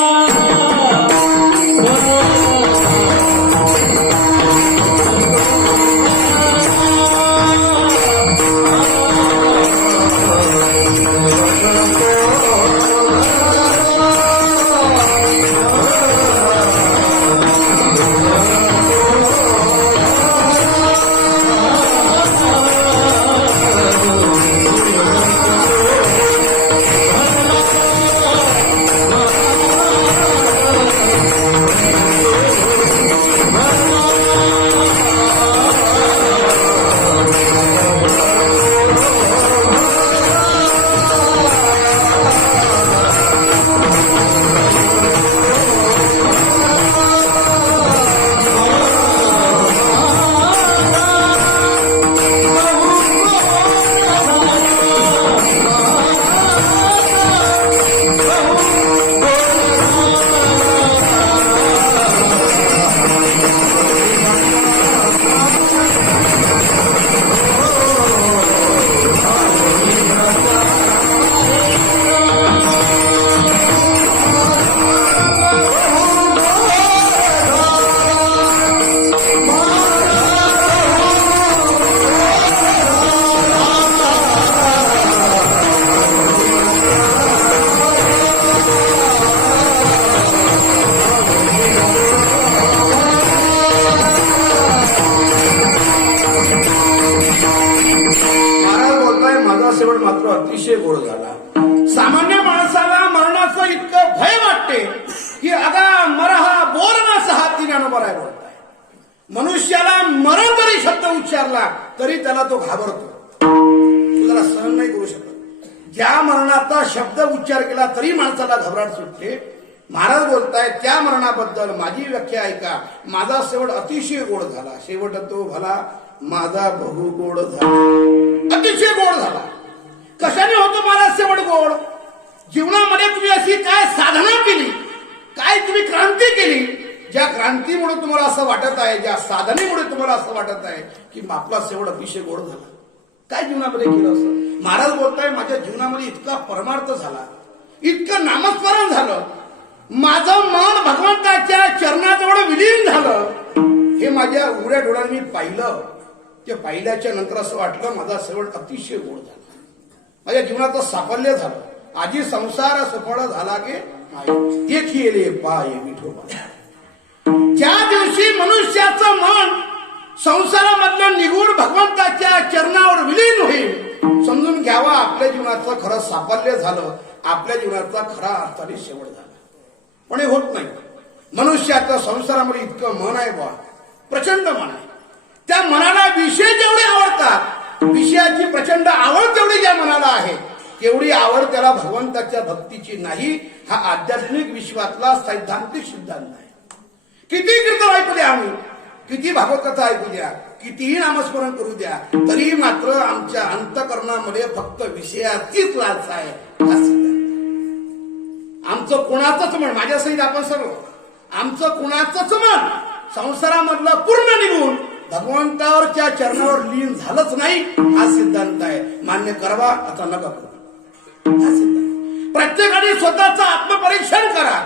ज्ञानोबराय बोलताय. मनुष्याला मरण जरी शब्द उच्चारला तरी त्याला तो घाबरतो, तो त्याला सहन नाही करू शकत. ज्या मरणाचा शब्द उच्चार केला तरी माणसाला घबराट सुटते. महाराज बोलताय त्या मरणाबद्दल माझी व्याख्या ऐका. माझा शेवट अतिशय गोड झाला. शेवट तो भला माझा बहु गोड झाला. अतिशय गोड झाला. कशाने होतो महाराज शेवट गोड? जीवनामध्ये तुम्ही अशी काय साधना केली, काय तुम्ही क्रांती केली, ज्या क्रांतीमुळे तुम्हाला असं वाटत आहे, ज्या साधनेमुळे तुम्हाला असं वाटत आहे की आपला शेवट अतिशय गोड झाला. काय जीवनामध्ये केलं असं? महाराज बोलताय माझ्या जीवनामध्ये इतका परमार्थ झाला, इतकं नामस्मरण झालं, माझं मन भगवंताच्या चरणाजवळ विलीन झालं. हे माझ्या उघड्या डोळ्यांनी मी पाहिलं. ते पाहिल्याच्या नंतर असं वाटलं माझा शेवट अतिशय गोड झाला, माझ्या जीवनाचं साफल्य झालं. आजी संसार सफळ झाला की ते खेले पाय विठोबा. ज्या दिवशी मनुष्याचं मन संसारामधलं निघून भगवंताच्या चरणावर विलीन होईल, समजून घ्यावा आपल्या जीवनाचं खरं साफल्य झालं, आपल्या जीवनाचा खरा अर्थाने शेवट झाला. पण हे होत नाही. मनुष्याचं संसारामध्ये इतकं मन आहे बा, प्रचंड मन आहे. त्या मनाला विषय जेवढे आवडतात, विषयाची प्रचंड आवड तेवढी ज्या मनाला आहे, तेवढी आवड त्याला भगवंताच्या भक्तीची नाही. हा आध्यात्मिक विश्वातला सैद्धांतिक सिद्धांत आहे. किती कीर्तन ऐकू द्या आम्ही, किती भागवत कथा ऐकू द्या, कितीही नामस्मरण करू द्या, तरी मात्र आमच्या अंतकरणामध्ये फक्त विषयाचीच लालसा आहे. हा सिद्धांत आमचं कोणाचंच मन, माझ्या सहित आपण सर्व, आमचं कोणाचंच मन संसारामधलं पूर्ण निघून भगवंतावरच्या चरणावर लीन झालंच नाही. हा सिद्धांत आहे. मान्य करावा, आता नका करू. हा सिद्धांत प्रत्येकाने स्वतःचं आत्मपरीक्षण करा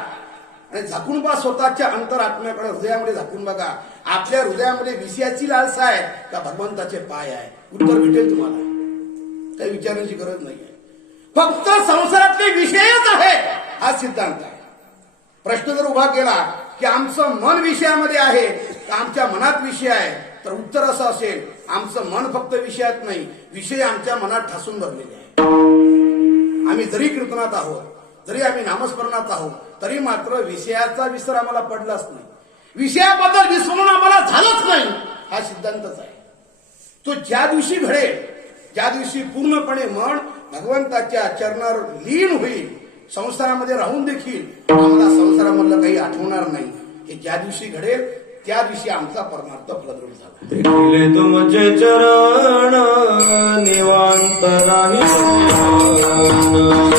आणि झाकून पहा स्वतःच्या अंतरात्म्याकडे, हृदयामध्ये झाकून बघा. आपल्या हृदयामध्ये विषयाची लालसा आहे का भगवंताचे पाय आहे? उत्तर भेटेल तुम्हाला. काही विचारांची गरज नाही आहे. फक्त संसारातले विषयच आहे, हा सिद्धांत आहे. प्रश्न जर उभा केला की आमचं मन विषयामध्ये आहे का आमच्या मनात विषय आहे, तर उत्तर असं असेल आमचं मन फक्त विषयात नाही, विषय आमच्या मनात ठासून भरलेले आहे. आम्ही जरी कीर्तनात आहोत, जरी आम्ही नामस्मरणात आहोत, तरी मात्र विषयाचा विसर आम्हाला पडलाच नाही, विषयाबद्दल विसरून आम्हाला झालंच नाही. हा सिद्धांतच आहे. तो ज्या दिवशी घडेल, ज्या दिवशी पूर्णपणे मन भगवंताच्या चरणावर लीन होईल, संसारामध्ये राहून देखील आम्हाला संसारामधलं काही आठवणार नाही, हे ज्या दिवशी घडेल त्या दिवशी आमचा परमार्थ फलद्रूप झाला. देखिले तुमचे चरण निवांत राही, चरण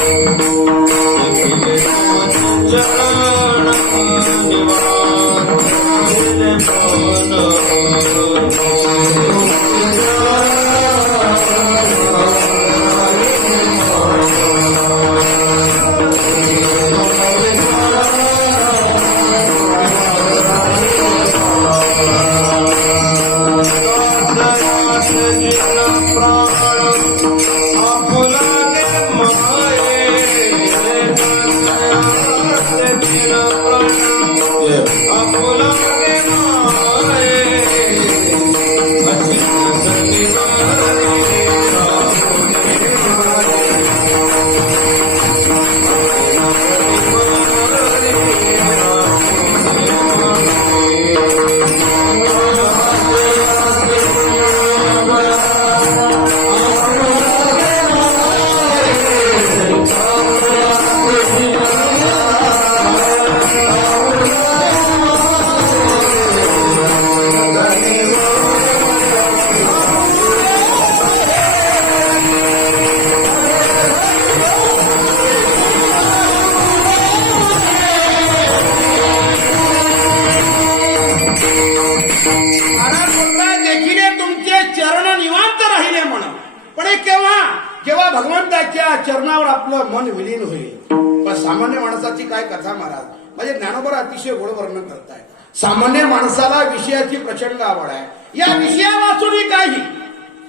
चरणावर आपलं मन विलीन होईल. पण सामान्य माणसाची काय कथा महाराज, म्हणजे ज्ञानोबा अतिशय गोड वर्णन करताय. सामान्य माणसाला विषयाची प्रचंड आवड आहे. या विषया वाचूनही काही,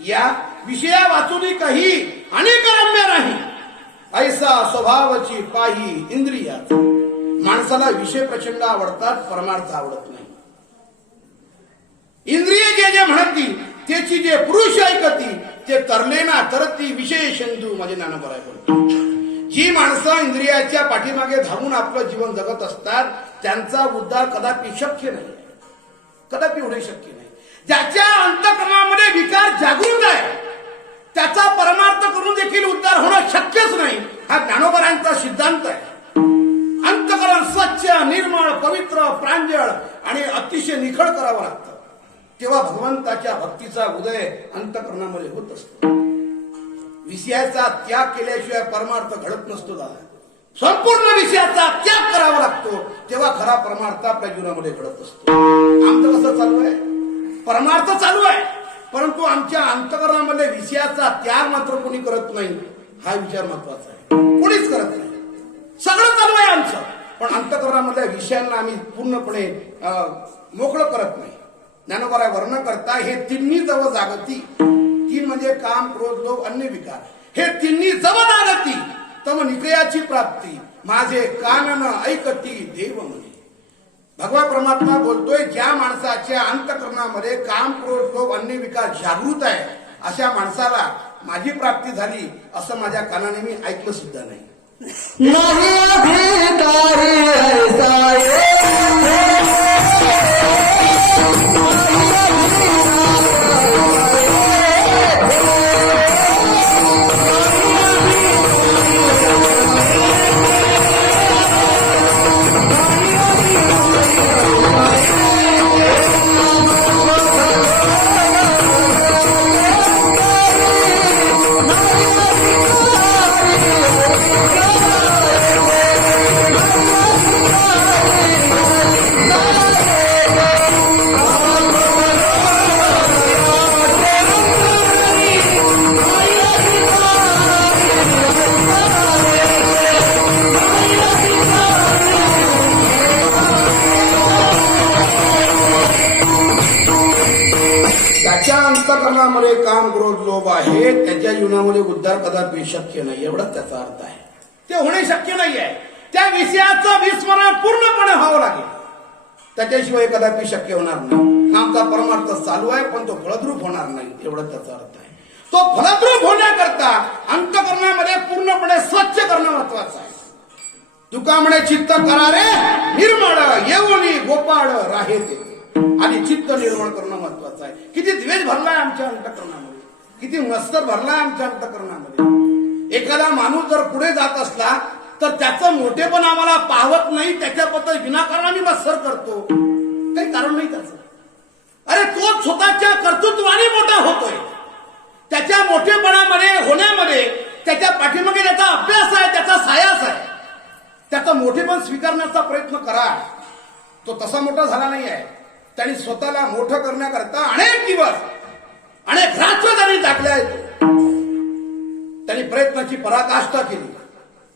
या विषया वाचूनही काही अनेक रम्य नाही, ऐसा स्वभावाची पाही इंद्रिया. माणसाला विषय प्रचंड आवडतात, परमार्थ आवडत नाही. इंद्रिय जे जे म्हणती त्याची जे पुरुष ऐकती ते तरले ना तरती विषय शंधू. माझे ज्ञानोबा बोलतो, जी माणसं इंद्रियाच्या पाठीमागे धावून आपलं जीवन जगत असतात त्यांचा उद्धार कदापि शक्य नाही. कदापि होणे शक्य नाही. ज्याच्या अंतःकरणामध्ये विकार जागृत आहे त्याचा परमार्थ करून देखील उद्धार होणं शक्यच नाही. हा ज्ञानोबरांचा सिद्धांत आहे. अंतःकरण स्वच्छ, निर्मळ, पवित्र, प्रांजळ आणि अतिशय निखळ करावं लागतं. तेव्हा भगवंताच्या भक्तीचा उदय अंतःकरणामध्ये होत असतो. विषयाचा त्याग केल्याशिवाय परमार्थ घडत नसतो दादा. संपूर्ण विषयाचा त्याग करावा लागतो तेव्हा खरा परमार्थ आपल्या जीवनामध्ये घडत असतो. आमचं कसं चालू आहे? परमार्थ चालू आहे, परंतु आमच्या अंतःकरणामध्ये विषयाचा त्याग मात्र कोणी करत नाही. हा विचार महत्वाचा आहे. कोणीच करत नाही. सगळं चालू आहे आमचं, पण अंतःकरणामधल्या विषयांना आम्ही पूर्णपणे मोकळं करत नाही. ज्ञानोबा वर्णन करता हे तिन्ही जवळ जागती. तीन म्हणजे काम, क्रोध, लोभ, अन्य विकार. हे तिन्ही जवळ जागती तम निकयाची प्राप्ती. माझे कानन ऐकती देव म्हणे. भगवान परमात्मा बोलतोय ज्या माणसाच्या अंतःकरणामध्ये काम, क्रोध, लोभ, अन्य विकार जागृत आहे अशा माणसाला माझी प्राप्ती झाली असं माझ्या कानाने मी ऐकलं सुद्धा नाही. नहीं अधिकारी ऐसा अंतःकरणामध्ये काम, क्रोध, लोभ आहे त्याच्या जीवनामध्ये उद्धार कदापि शक्य नाही. एवढाच त्याचा अर्थ आहे. ते होणे शक्य नाही आहे. त्या विषयाचं विस्मरण पूर्णपणे व्हावं लागेल. त्याच्याशिवाय कदापि शक्य होणार नाही. आमचा परमार्थ चालू आहे पण तो फलद्रूप होणार नाही. एवढाच त्याचा अर्थ आहे. तो फलद्रूप होण्याकरता अंतःकरणामध्ये पूर्णपणे स्वच्छ करणं महत्वाचं आहे. तुका म्हणे चित्त करारे निर्मळ येऊनी गोपाळ राहे ते. आणि चित्त निर्मळ करणं महत्वाचं आहे. किती द्वेष भरलाय आमच्या अंतःकरणामध्ये, किती मत्सर भरलाय आमच्या अंतःकरणामध्ये. एखादा माणूस जर पुढे जात असला तर त्याचं मोठेपण आम्हाला पाहत नाही. त्याच्याबद्दल विनाकारण आम्ही मत्सर करतो. काही कारण नाही त्याचं. अरे तो स्वतःच्या कर्तृत्वाने मोठा होतोय. त्याच्या मोठेपणामध्ये होण्यामध्ये त्याच्या पाठीमागे त्याचा अभ्यास आहे, त्याचा सायास आहे. त्याचं मोठेपण स्वीकारण्याचा प्रयत्न करा. तो तसा मोठा झाला नाही आहे. त्यांनी स्वतःला मोठं करण्याकरता अनेक दिवस, अनेक रात्र त्यांनी टाकले आहेत. त्यांनी प्रयत्नाची पराकाष्ठा केली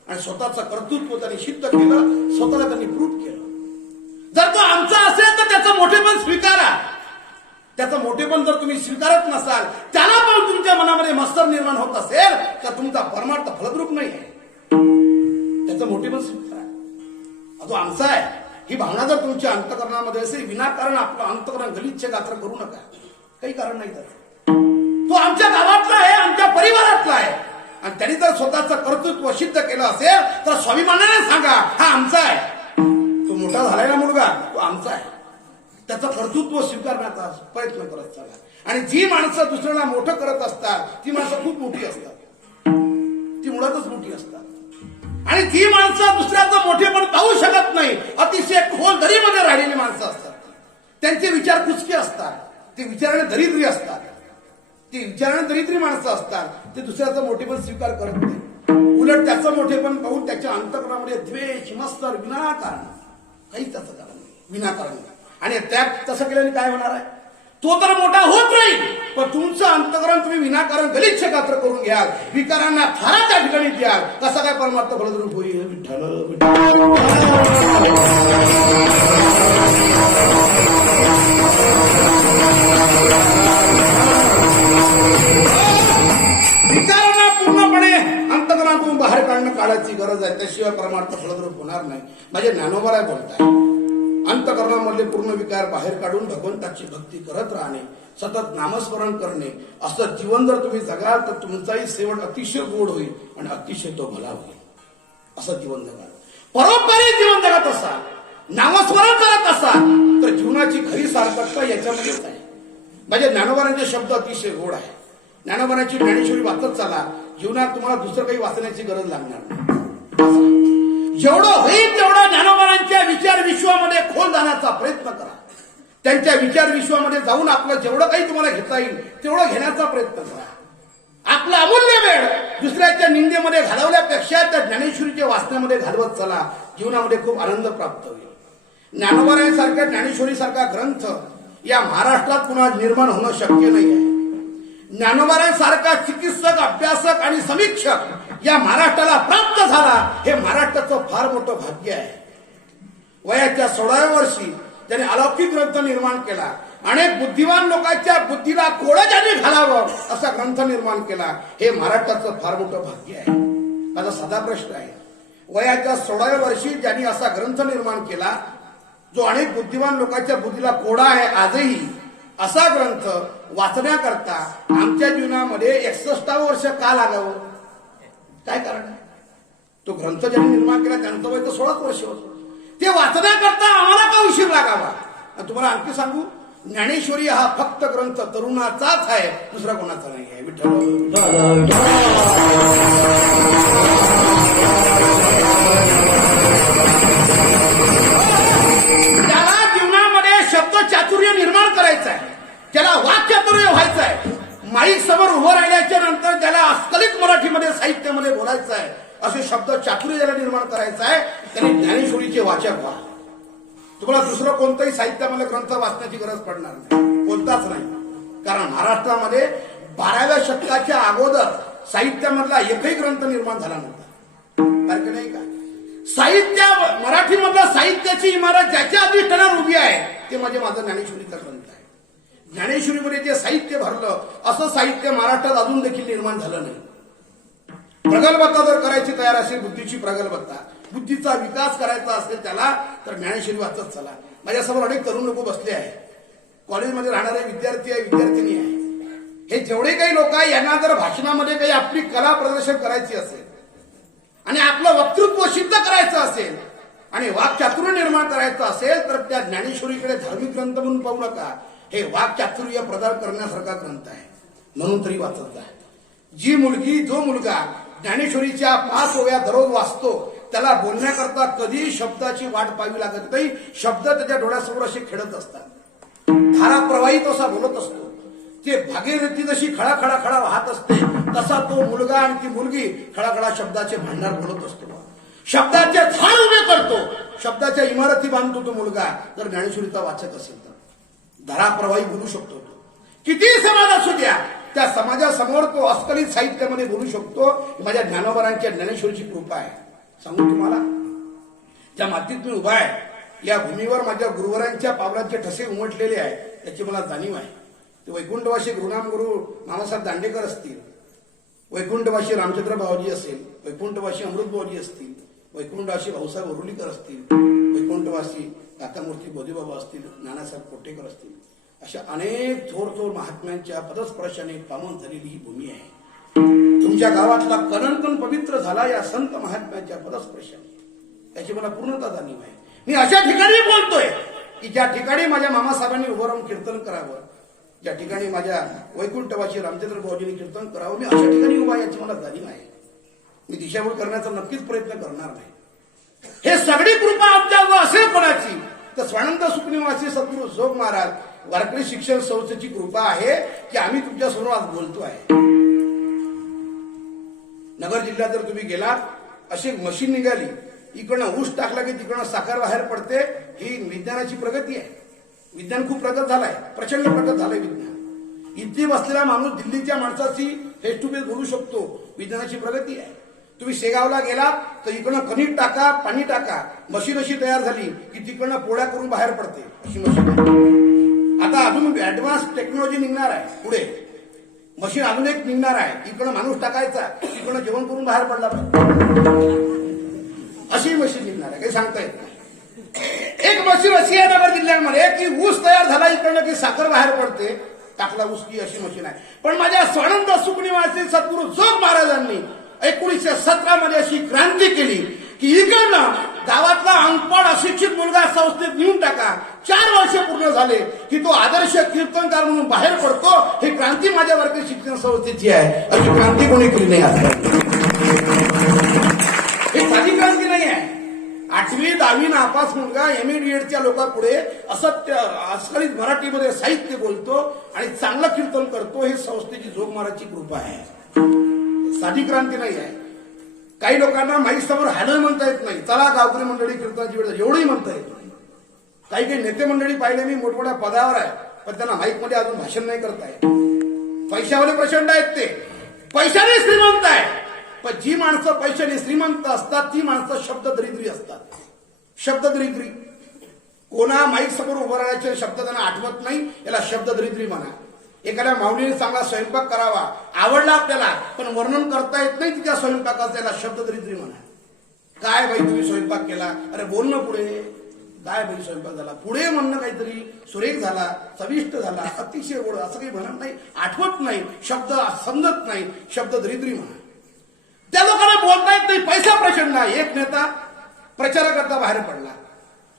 आणि स्वतःचं कर्तृत्व त्यांनी सिद्ध केलं. स्वतःला त्यांनी प्रूव्ह केलं. जर तो आमचा असेल तर त्याचं मोठेपण स्वीकारा. त्याचं मोठेपण जर तुम्ही स्वीकारत नसाल, त्याला पण तुमच्या मनामध्ये मत्सर निर्माण होत असेल तर तुमचा परमार्थ फलद्रूप नाही आहे. त्याचं मोठेपण स्वीकारा. तो आमचा आहे ही भावना जर तुमच्या अंतःकरणामध्ये असेल, विनाकारण आपलं अंतःकरण गलिच्छ गात्र करू नका. काही कारण नाही त्याचं. तो आमच्या गावातला आहे, आमच्या परिवारातला आहे. आणि त्यांनी जर स्वतःचं कर्तृत्व सिद्ध केलं असेल तर स्वाभिमानाने सांगा हा आमचा आहे. तो मोठा झालाय ना मुलगा, तो आमचा आहे. त्याचं कर्तृत्व स्वीकारण्याचा प्रयत्न करत चाला. आणि जी माणसं दुसऱ्याला मोठं करत असतात ती माणसं खूप मोठी असतात. ती मुळातच मोठी असतात. आणि ती माणसं दुसऱ्याचं मोठेपण पाहू शकत नाही. अतिशय खोल दरीमध्ये राहिलेली माणसं असतात. त्यांचे विचार कुचके असतात. ते विचाराने दरिद्री असतात. ती विचाराने दरिद्री माणसं असतात. ते दुसऱ्याचं मोठेपण स्वीकार करत नाही. उलट त्याचं मोठेपण पाहून त्याच्या अंतःकरणामध्ये द्वेष, मत्सर विनाकारण, काहीच त्याचं कारण नाही, विनाकारण. आणि त्यात तसं केल्याने काय होणार आहे? तो तर मोठा होत राहील, पण तुमचं अंतःकरण तुम्ही विनाकारण गलिच्छ गात्र करून घ्याल, विकारांना थारा त्या ठिकाणी द्याल. कसा काय परमार्थ फलद्रूप होईल? विठ्ठल विकारांना पूर्णपणे अंतःकरणातून बाहेर काढणं काळाची गरज आहे. त्याशिवाय परमार्थ फलद्रूप होणार नाही. माझे ज्ञानोबा बोलताय अंतःकरणामधले पूर्ण विकार बाहेर काढून भगवंताची भक्ती करत राहणे, सतत नामस्मरण करणे, असं जीवन जर तुम्ही जगाल तर तुमचाही शेवट अतिशय गोड होईल आणि अतिशय तो भला होईल. असं जीवन जगाल. परोपकारी जीवन जगत असाल, नामस्मरण करत असाल तर जीवनाची जीवनाची खरी सार्थकता याच्यामध्येच आहे. माझे ज्ञानोबारांचे शब्द अतिशय गोड आहे. ज्ञानोबारांची ज्ञानेश्वरी वाचत चला, जीवनात तुम्हाला दुसरं काही वाचण्याची गरज लागणार नाही. जेवढं होईल तेवढं ज्ञानोबारांच्या विचार विश्वामध्ये खोल जाण्याचा प्रयत्न करा. त्यांच्या विचार विश्वामध्ये जाऊन आपलं जेवढं काही तुम्हाला घेता येईल तेवढं घेण्याचा प्रयत्न करा. आपला अमूल्य वेळ दुसऱ्याच्या निंदेमध्ये घालवल्यापेक्षा त्या ज्ञानेश्वरीच्या वाचण्यामध्ये घालवत चला, जीवनामध्ये खूप आनंद प्राप्त होईल. ज्ञानोबारांसारख्या ज्ञानेश्वरीसारखा ग्रंथ या महाराष्ट्रात पुन्हा निर्माण होणं शक्य नाही आहे. ज्ञानोबारांसारखा चिकित्सक, अभ्यासक आणि समीक्षक या महाराष्ट्राला प्राप्त झाला हे महाराष्ट्राचं फार मोठं भाग्य आहे. वयाच्या 16व्या वर्षी त्याने अलौकिक ग्रंथ निर्माण केला. अनेक बुद्धिमान लोकांच्या बुद्धीला कोडं ज्यांनी घालावं असा ग्रंथ निर्माण केला. हे महाराष्ट्राचं फार मोठं भाग्य आहे. माझा साधा प्रश्न आहे, वयाच्या 16व्या वर्षी ज्यांनी असा ग्रंथ निर्माण केला जो अनेक बुद्धिमान लोकांच्या बुद्धीला कोडा आहे आजही, असा ग्रंथ वाचण्याकरता आमच्या जीवनामध्ये 61 वर्ष का लागावं? काय कारण आहे? तो ग्रंथ ज्यांनी निर्माण केला त्यांचं वय तर 16 वर्ष होतं. ते वाचण्याकरता आम्हाला का उशीर लागावा? तुम्हाला आणखी सांगू, ज्ञानेश्वरी हा फक्त ग्रंथ तरुणाचाच आहे, दुसरा कोणाचा नाही आहे. विठ्ठल त्याला जीवनामध्ये शब्द चातुर्य निर्माण करायचं आहे, त्याला वाक्चातुर्य व्हायचं आहे. माईक समोर उभं राहिल्याच्या नंतर त्याला अस्खलित मराठीमध्ये साहित्यामध्ये बोलायचं आहे, असे शब्द चातुर्य ज्याला निर्माण करायचं आहे त्यांनी ज्ञानेश्वरीचे वाचक व्हा. तुम्हाला दुसरं कोणतंही साहित्यामध्ये ग्रंथ वाचण्याची गरज पडणार नाही, कोणताच नाही. कारण महाराष्ट्रामध्ये 12व्या शतकाच्या अगोदर साहित्यामधला एकही ग्रंथ निर्माण झाला नव्हता. कारण नाही का, साहित्य मराठीमधल्या साहित्याची इमारत ज्याच्या अधिष्ठानावर उभी आहे ते माझा ज्ञानेश्वरीचा ग्रंथ आहे. ज्ञानेश्वरीमध्ये जे साहित्य भरलं असं साहित्य महाराष्ट्रात अजून देखील निर्माण झालं नाही. प्रगल्भता जर करायची तयार असेल, बुद्धीची प्रगल्भता, बुद्धीचा विकास करायचा असेल त्याला, तर ज्ञानेश्वरी वाचत चला. माझ्यासमोर अनेक तरुण लोक बसले आहेत, कॉलेजमध्ये राहणारे विद्यार्थी आहे, विद्यार्थिनी आहे. हे जेवढे काही लोक आहे यांना जर भाषणामध्ये काही आपली कला प्रदर्शन करायची असेल आणि आपलं वक्तृत्व सिद्ध करायचं असेल आणि वाक्चातुर्य निर्माण करायचं असेल तर त्या ज्ञानेश्वरीकडे धार्मिक ग्रंथ म्हणून पाहू नका. हे वाक्चातुर्य प्रदान करण्यासारखा ग्रंथ आहे, म्हणून तरी वाचत जा. जी मुलगी, जो मुलगा ज्ञानेश्वरीच्या 5 ओव्या दररोज वाचतो त्याला बोलण्याकरता कधी शब्दाची वाट पाहावी लागत नाही. शब्द त्याच्या डोळ्यासमोर असे खेळत असतात, धारा प्रवाहित असा बोलत असतो. ते भागीरथी जशी खळाखळा खळा वाहत असते तसा तो मुलगा आणि ती मुलगी खळाखळा शब्दाचे भांडार बोलत असतो, शब्दाचे झाड उभे करतो, शब्दाच्या इमारती बांधतो तो मुलगा. जर ज्ञानेश्वरीचा वाचक असेल तर धारा प्रवाही बोलू शकतो. तो किती समाज असू द्या, त्या समाजासमोर तो अस्खलित साहित्यामध्ये बोलू शकतो. माझ्या ज्ञानोबारांच्या ज्ञानेश्वरीची कृपा आहे. सांगू तुम्हाला, ज्या मातीत मी उभा आहे या भूमीवर माझ्या गुरुवरांच्या पावलांचे ठसे उमटलेले आहे, त्याची मला जाणीव आहे. ते वैकुंठवासी गुरुनाम गुरु मामासाहेब दांडेकर असतील, वैकुंठवासी रामचंद्र बाबाजी असेल, वैकुंठवासी अमृत बाबाजी असतील, वैकुंठवासी भाऊसाहेब उरुलीकर असतील, वैकुंठवासी दातामूर्ती बोधीबाबा असतील, नानासाहेब कोटेकर असतील, अशा अनेक थोर थोर महात्म्यांच्या पदस्पर्शाने पावन झालेली ही भूमी आहे. तुमच्या गावातला कणकण पवित्र झाला या संत महात्म्यांच्या पदस्पर्शाने, याची मला पूर्णता जाणीव आहे. मी अशा ठिकाणी बोलतोय की ज्या ठिकाणी माझ्या मामासाहेबांनी उभं राहून कीर्तन करावं, ज्या ठिकाणी माझ्या वैकुंठवासी रामचंद्र भाऊजींनी कीर्तन करावं, मी अशा ठिकाणी उभा याची मला जाणीव आहे. मी दिशाभूल करण्याचा नक्कीच प्रयत्न करणार नाही. हे सगळी कृपा आमच्यावर असेल कोणाची तर स्वानंद सुखनिवासी सद्गुरू जोग महाराज वारकरी शिक्षण संस्थेची कृपा आहे की आम्ही तुमच्या समोर आज बोलतो आहे. नगर जिल्ह्यात जर तुम्ही गेलात अशी मशीन निघाली, इकडनं ऊस टाकला की तिकडनं साखर बाहेर पडते. ही विज्ञानाची प्रगती आहे. विज्ञान खूप प्रगत झालाय, प्रचंड प्रगत झालंय विज्ञान. इथे बसलेला माणूस दिल्लीच्या माणसाशी फेस टू फेस बोलू शकतो, विज्ञानाची प्रगती आहे. तुम्ही शेगावला गेलात तर इकडनं कणिक टाका, पाणी टाका, मशीन अशी तयार झाली की तिकडनं पोळ्या करून बाहेर पडते, अशी मशीन. आता अजून ऍडव्हान्स टेक्नॉलॉजी निघणार आहे, पुढे मशीन अजून एक निघणार आहे, इकडनं माणूस टाकायचा, तिकडनं जेवण करून बाहेर पडला पाहिजे, अशी मशीन निघणार आहे. काही सांगता येत नाही. एक मशीन अशी आहे नगर जिल्ह्यामध्ये की ऊस तयार झाला इकडनं की साखर बाहेर पडते, टाकला ऊस की अशी मशीन आहे. पण माझ्या स्वानंद सुखनिवासी सद्गुरू जोग महाराजांनी 1917 मध्ये अशी क्रांती केली की इकडनं गावातला अनपढ अशिक्षित मुलगा संस्थेत नेऊन टाका. 4 वर्ष पूर्ण झाले की तो आदर्श कीर्तनकार म्हणून बाहेर पडतो. ही क्रांती माझ्या वर्ग शिक्षण संस्थेची आहे. अशी क्रांती कोणी केली नाही आता. ही साधी क्रांती नाही आहे. 8वी 10वी नापास मुलगा MA-BEdच्या लोकांपुढे असत्य अस्खलित मराठीमध्ये साहित्य बोलतो आणि चांगलं कीर्तन करतो. हे संस्थेची जोग महाराजची कृपा आहे. साधी क्रांती नाही आहे. काही लोकांना माईक समोर हॅलो म्हणता येत नाही. चला गावकरी मंडळी कीर्तनाची वेळ झाली एवढंही म्हणता येत नाही. काही काही नेते मंडळी पाहिले मी मोठमोठ्या पदावर आहे पण त्यांना माईक मध्ये अजून भाषण नाही करता येत. पैशावाले प्रचंड आहेत. ते पैशाने श्रीमंत आहे. पण जी माणसं पैशाने श्रीमंत असतात ती माणसं शब्द दरिद्री असतात. शब्द दरिद्री. कोणा माईक समोर उभं राहण्याचे शब्द त्यांना आठवत नाही. याला शब्द दरिद्री म्हणा. एखाद्या माऊलीने चांगला स्वयंपाक करावा आवडला आपल्याला पण वर्णन करता येत नाही तिच्या स्वयंपाकाचं. याला शब्द दरिद्री म्हणा. काय बाई तुम्ही स्वयंपाक केला. अरे बोल ना पुढे. काय बाई स्वयंपाक झाला. पुढे म्हणणं काहीतरी सुरेख झाला चविष्ट झाला अतिशय गोड असं काही म्हणत नाही. आठवत नाही. शब्द समजत नाही. शब्द दरिद्री म्हणा. त्या लोकांना बोलता येत नाही. पैसा प्रचंड आहे. एक नेता प्रचाराकरता बाहेर पडला.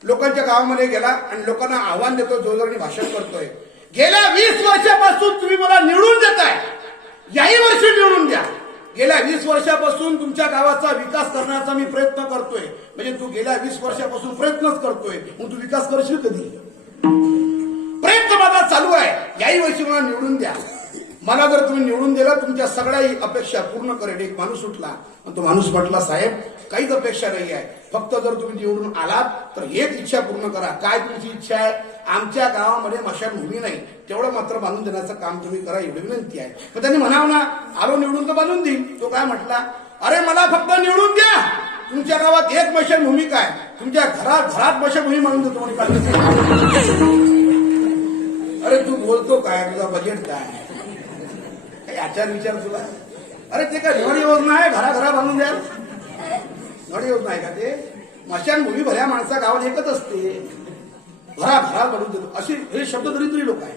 लोकांच्या गावामध्ये गेला आणि लोकांना आव्हान देतो जोरदारने भाषण करतोय. गेल्या 20 वर्षापासून तुम्ही मला निवडून देताय. याही वर्षी निवडून द्या. गेल्या 20 वर्षापासून तुमच्या गावाचा विकास करण्याचा मी प्रयत्न करतोय. म्हणजे तू गेल्या 20 वर्षापासून प्रयत्नच करतोय मग तू विकास करशील कधी. प्रयत्न माझा चालू आहे. याही वर्षी मला निवडून द्या. मला जर तुम्ही निवडून दिला तुमच्या सगळ्याही अपेक्षा पूर्ण करेल. एक माणूस उठला आणि तो माणूस म्हटला साहेब काहीच अपेक्षा नाही आहे. फक्त जर तुम्ही निवडून आलात तर एक इच्छा पूर्ण करा. काय तुमची इच्छा आहे. आमच्या गावामध्ये मशानभूमी नाही तेवढं मात्र बांधून देण्याचं काम तुम्ही करा एवढी विनंती आहे. पण त्यांनी म्हणावं ना आलो निवडून तर बांधून देईल. तो काय म्हटला अरे मला फक्त निवडून द्या. तुमच्या गावात एक मशानभूमी काय तुमच्या घरात मशानभूमी म्हणून देतो. अरे तू बोलतो काय तुझा बजेट काय आचार विचार तुला. अरे ते काय घर योजना आहे घरा बांधून द्या. घर योजना आहे का ते. मशानभूमी भल्या माणसा गावात एकच असते. घरा बनवून देतो. अशी हे शब्द दरिद्री लोक आहे.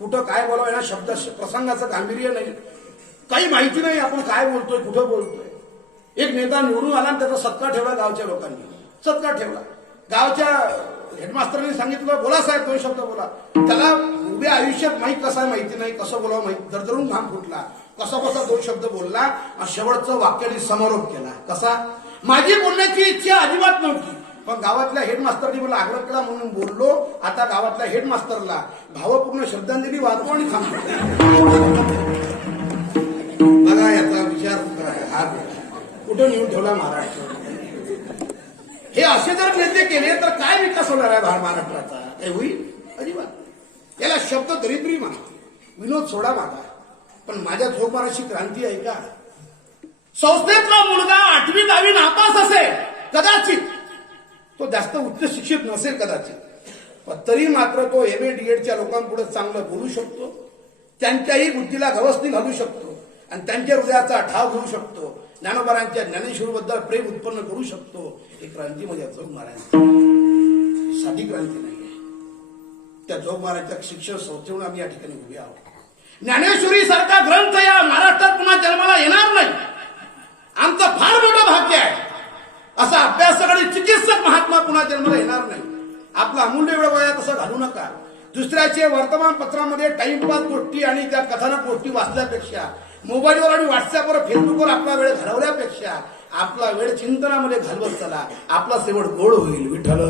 कुठं काय बोलावं या शब्द प्रसंगाचं गांभीर्य नाही. काही माहिती नाही आपण काय बोलतोय कुठं बोलतोय. एक नेता निवडून आला आणि त्याचा सत्कार ठेवला गावच्या लोकांनी. सत्कार ठेवला. गावच्या हेडमास्टरने सांगितलं बोला साहेब 2 शब्द बोला. त्याला उभ्या आयुष्यात माहीत कसा माहिती नाही कसं बोलावं माहिती. दरदरून घाम फुटला. कसा 2 शब्द बोलला आणि शेवटचं वाक्याने समारोप केला. कसा माझी बोलण्याची इच्छा अजिबात नव्हती पण गावातल्या हेडमास्टरनी मला आग्रह केला म्हणून बोललो. आता गावातल्या हेडमास्टरला भावपूर्ण श्रद्धांजली वाहतो आणि थांबतो. बघा याचा विचार करा. हा कुठं नेऊन ठेवला महाराष्ट्र. हे असे जर नेते केले तर काय विकास होणार आहे महाराष्ट्राचा. काय होईल अजिबात. याला शब्द दरिद्री म्हणा. विनोद सोडा मागा. पण माझ्या झोपाराशी क्रांती आहे का. संस्थेतला मुलगा 8वी 10वी नापास असेल कदाचित. तो जास्त उच्च शिक्षित नसेल कदाचित. पण तरी मात्र तो MA-BEdच्या लोकांपुढे चांगलं बोलू शकतो. त्यांच्याही बुद्धीला गवसणी घालू शकतो आणि त्यांच्या हृदयाचा ठाव घेऊ शकतो. ज्ञानोबारांच्या ज्ञानेश्वरीबद्दल प्रेम उत्पन्न करू शकतो. ही क्रांती म्हणजे जोग महाराज. साधी क्रांती नाही आहे. त्या जोग महाराजच्या शिक्षण संस्थेहून आम्ही या ठिकाणी उभे आहोत. ज्ञानेश्वरी सारखा ग्रंथ या महाराष्ट्रात पुन्हा जन्माला येणार नाही. आमचं फार मोठं भाग्य आहे. असा अभ्यासक आणि चिकित्सक महात्मा पुन्हा जन्माला येणार नाही. आपला अमूल्य वेळ वया तसं घालू नका. दुसऱ्याचे वर्तमानपत्रामध्ये टाइमपास गोष्टी आणि त्या कथानक गोष्टी वाचल्यापेक्षा मोबाईलवर आणि व्हॉट्सअपवर फेसबुकवर आपला वेळ घालवल्यापेक्षा आपला वेळ चिंतनामध्ये घालवत चला. आपला शेवट गोड होईल. विठ्ठल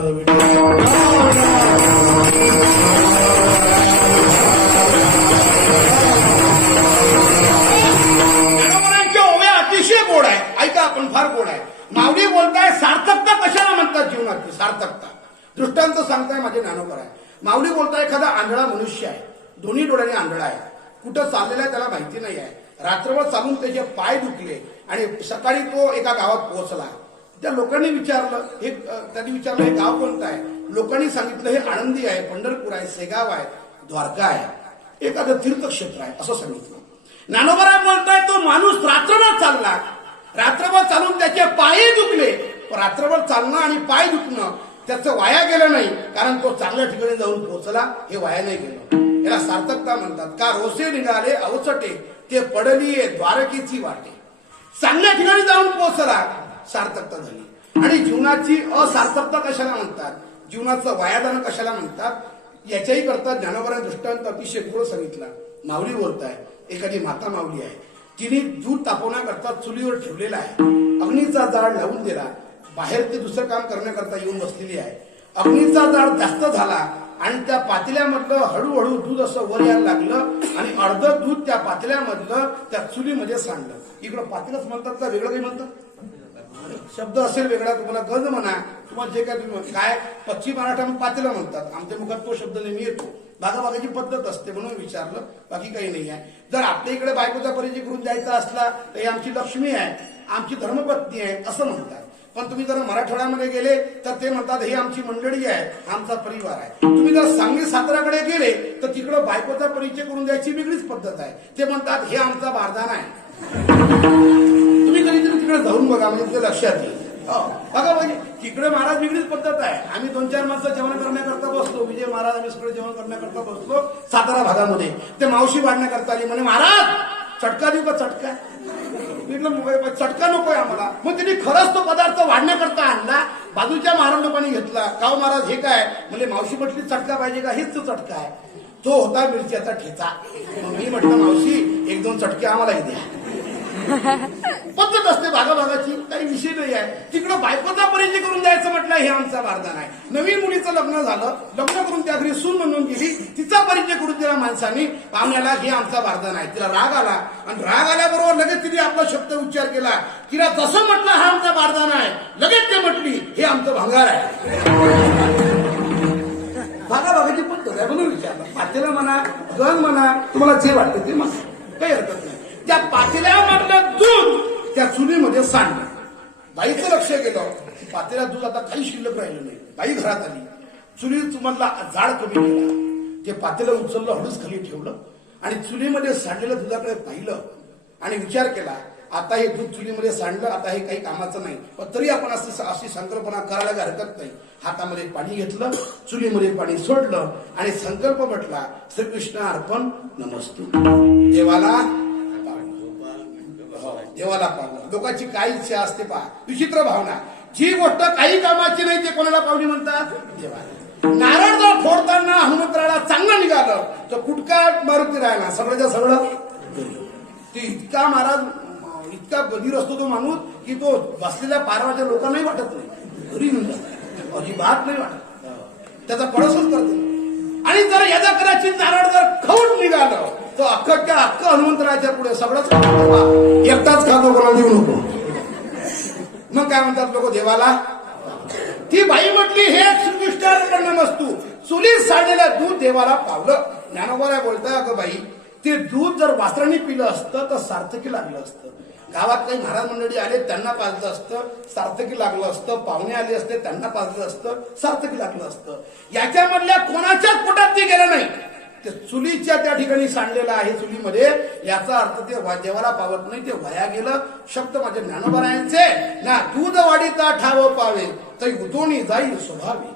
ओव्या अतिशय गोड आहे. ऐका आपण फार गोड आहे. माऊली बोलताय सार्थकता कशाला म्हणतात जीवनाची. सार्थकता दृष्टांत सांगताय माझे ज्ञानोबा आहे. माऊली बोलताय एखादा आंधळा मनुष्य आहे. दोन्ही डोळ्याने आंधळा आहे. कुठं चाललेला आहे त्याला माहिती नाही आहे. रात्रभर चालून त्याचे पाय दुखले आणि सकाळी तो एका गावात पोहोचला. त्या लोकांनी विचारलं त्यांनी विचारलं हे गाव कोणतं आहे. लोकांनी सांगितलं हे आळंदी आहे पंढरपूर आहे शेगाव आहे द्वारका आहे एखादं तीर्थक्षेत्र आहे असं सांगितलं. ज्ञानोबा बोलताय तो माणूस रात्रभर चालला. रात्रभर चालून त्याचे पायही दुखले. रात्रभर चालणं आणि पाय दुखणं त्याचं वाया गेलं नाही कारण तो चांगल्या ठिकाणी जाऊन पोहोचला. हे वाया नाही गेलं. याला सार्थकता म्हणतात. का रोसे निघाले अवचटे ते पडली द्वारकेची वाटे. चांगल्या ठिकाणी जाऊन पोहोचला सार्थकता झाली. आणि जीवनाची असार्थकता कशाला म्हणतात, जीवनाचं वायादान कशाला म्हणतात, याच्याही करता ज्ञानोबारांनी दृष्टांत अतिशय गोड सांगितला. माऊली बोलताय, एखादी माता माऊली आहे, तिने दूध तापवण्याकरता चुलीवर ठेवलेला आहे, अग्नीचा जाळ लावून दिला, बाहेर ते दुसरं काम करण्याकरता येऊन बसलेली आहे. अग्नीचा जाळ जास्त झाला आणि त्या पातेल्यामधलं हळूहळू दूध असं वर यायला लागलं आणि अर्ध दूध त्या पातेल्यामधलं त्या चुलीमध्ये सांडलं. इकडं पातेलंच म्हणतात का वेगळं काही म्हणतात? शब्द असेल वेगळा, तुम्हाला गंज म्हणा, तुम्हाला जे काय तुम्ही काय पश्चिम महाराष्ट्रामध्ये पातेलं म्हणतात, आमच्या मुखात तो शब्द नेहमी येतो. भागाभागाची पद्धत असते म्हणून विचारलं, बाकी काही नाही आहे. जर आपल्या इकडे बायकोचा परिचय करून द्यायचा असला तर ही आमची लक्ष्मी आहे, आमची धर्मपत्नी आहे असं म्हणतात. पण तुम्ही जर मराठवाड्यामध्ये गेले तर ते म्हणतात ही आमची मंडळी आहे, आमचा परिवार आहे. तुम्ही जर सांगली साताराकडे गेले तर तिकडं बायकोचा परिचय करून द्यायची वेगळीच पद्धत आहे, ते म्हणतात हे आमचा बारदाना आहे. तुम्ही कधीतरी तिकडे जाऊन बघा, म्हणजे तुझ्या लक्षात येईल. बघा म्हणजे तिकडे महाराज वेगळीच पद्धत आहे. आम्ही 2-4 माणसं जेवण करण्याकरता बसलो, विजय महाराज आम्ही सगळे जेवण करण्याकरता बसलो सातारा भागामध्ये. ते मावशी वाढण्याकरता आली, म्हणे महाराज चटका देऊ का? चटका म्हटलं चटका नकोय आम्हाला. मग त्यांनी खरंच तो पदार्थ वाढण्याकरता आणला, बाजूच्या महाराजांनी घेतला. काव महाराज हे काय? म्हणजे मावशी म्हटली चटका पाहिजे का? हेच तो चटका आहे. तो होता मिरच्याचा ठेचा. मग मी म्हटलं मावशी 1-2 चटके आम्हालाही द्या. पद्धत असते भागाभागाची, काही विषय नाही आहे. तिकडं बायकोचा परिचय करून द्यायचं म्हटलं हे आमचा वारदान आहे. नवीन मुलीचं लग्न झालं, लग्न करून त्या घरी सून म्हणून गेली, तिचा परिचय करून दिला माणसाने पाहुण्याला, हे आमचा वारदान आहे. तिला राग आला आणि राग आल्याबरोबर लगेच तिने आपला शब्द उच्चार केला. तिला जसं म्हटलं हा आमचा वारदान आहे, लगेच ते म्हटली हे आमचं भंगार आहे. भागाभागाची पद्धत आहे म्हणून विचारलं. पातेला म्हणा, गण म्हणा, तुम्हाला जे वाटतं ते म्हणा, काही हरकत नाही. त्या पातेल्यामधलं दूध त्या चुलीमध्ये सांडलं. बाईचं लक्ष गेलं, पातेल्यात दूध आता काही शिल्लक राहिलं नाही. बाई घरात आली, चुलीमधला जाळ कमी केला, ते पातेलं उचललं, हळूच खाली ठेवलं आणि चुलीमध्ये सांडलेलं दुधाकडे पाहिलं आणि विचार केला, आता हे दूध चुलीमध्ये सांडलं, आता हे काही कामाचं नाही. पण तरी आपण अशी संकल्पना करायला काही हरकत नाही. हातामध्ये पाणी घेतलं, चुलीमध्ये पाणी सोडलं आणि संकल्प म्हटला, श्रीकृष्ण अर्पण नमस्तु. देवाला पावलं. लोकांची काय इच्छा असते पहा, विचित्र भावना. जी गोष्ट काही कामाची नाही ते कोणाला पावली म्हणतात? देवाला. नारळ जर फोडताना हनुमंतराला चांगलं निघालं तर कुटका मारुती राहिला, सगळ्याच्या सगळं. ते इतका महाराज इतका गधीर असतो तो माणूस की तो बसलेल्या पारवाच्या लोकांनाही वाटत नाही, घरी म्हणतात अजिबात नाही वाटत, त्याचा कळसच करतो. आणि जर याचा कदाचित नारळ जर खवून निघालं तर अख्खच्या अख्ख हनुमंतराच्या पुढे सगळंच एकटाच खातो, कोणाला देऊ नको. मग काय म्हणतात लोक देवाला? ती बाई म्हटली हे श्रीकृष्णार्पण नमस्तु. चुलीत सांडलेलं दूध देवाला पावलं. ज्ञानोबा बोलताय, अगं बाई ते दूध जर वासरांनी पिलं असतं तर सार्थकी लागलं असतं. गावात काही महाराज मंडळी आले त्यांना पाजलं असतं, सार्थकी लागलं असतं. पाहुणे आले असते त्यांना पाजलं असतं, सार्थकी लागलं असतं. याच्यामधल्या कोणाच्याच पोटात ते गेलं नाही. ते चुलीच्या त्या ठिकाणी सांडलेलं आहे चुलीमध्ये, याचा अर्थ ते देवाला पावत नाही, ते वया गेलं. शब्द माझे ज्ञानोबारायांचे, ना दूध वाढीता ठाव पावे तरी उतोनी जाईल स्वभावी.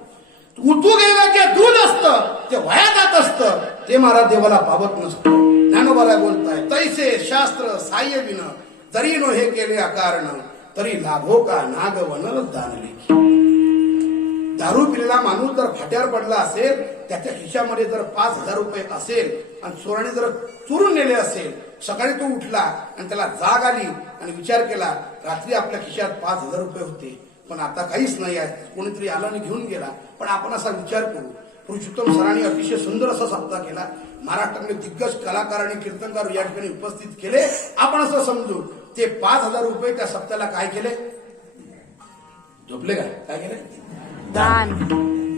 उतू गेलं जे दूध असतं ते वया जात असतं, ते महाराज देवाला पावत नसतं. ज्ञानोबाला बोलताय, तैसे शास्त्र साह्य विन तरी नो हे केले अकारण तरी लाभो का नागवन दानलेखी. दारू पिलेला माणूस जर फाट्यावर पडला असेल, त्याच्या खिशामध्ये जर 5,000 रुपये असेल आणि चोराने जर चोरून नेले असेल, सकाळी तो उठला आणि त्याला जाग आली आणि विचार केला, रात्री आपल्या खिशात 5,000 रुपये होते पण आता काहीच नाही आहे, कोणीतरी आला आणि घेऊन गेला. पण आपण असा विचार करू, पुरुषोत्तम सरांनी अतिशय सुंदर असा सप्ताह केला. महाराष्ट्रातले दिग्गज कलाकार आणि कीर्तनकार या ठिकाणी उपस्थित केले. आपण असं समजू ते 5,000 रुपये त्या सप्त्याला काय केले? झोपले काय केले? दान.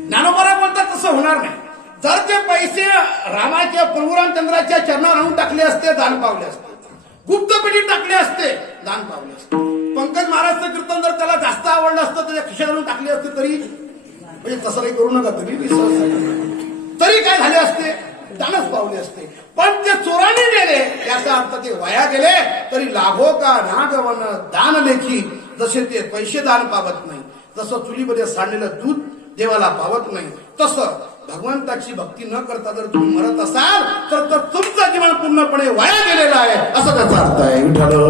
ज्ञानोबा बोलतात तसं होणार नाही. जर ते पैसे रामाच्या प्रभुरामचंद्राच्या चरणावर आणून टाकले असते, दान पावले असते. गुप्तपेटीत टाकले असते, दान पावले असते. पंकज महाराजचं कीर्तन जर त्याला जास्त आवडलं असतं, त्याच्या खिशात आणून टाकले असते तरी, म्हणजे तसं काही करू नका तुम्ही, तरी काय झाले असते? दानच पावले असते. पण ते चोराने गेले, याचा अर्थ ते वया गेले तरी लाभो का नागवन दान लेखी. जसे ते पैसे दान पावत नाही, तसं चुलीमध्ये सांडलेलं दूध देवाला पावत नाही, तसं भगवंताची भक्ती न करता जर तुम्ही मरत असाल तर तुमचं जीवन पूर्णपणे वाया गेलेलं आहे, असं त्याचा अर्थ आहे. विठ्ठल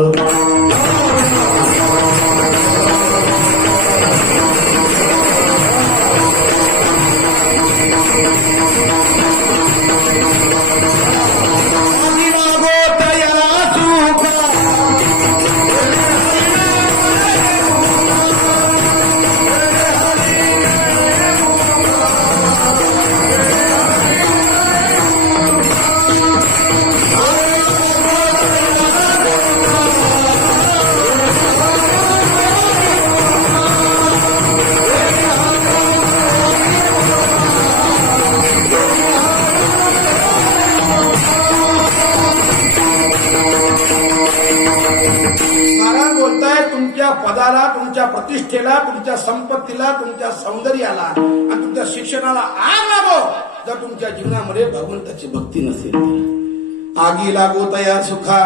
महाराज बोलताय तुमच्या पदाला, तुमच्या प्रतिष्ठेला, तुमच्या संपत्तीला, तुमच्या सौंदर्याला आणि तुमच्या शिक्षणाला आग लागो जर तुमच्या जीवनामध्ये भगवंताची भक्ती नसेल तर. आगी लागो तया सुखा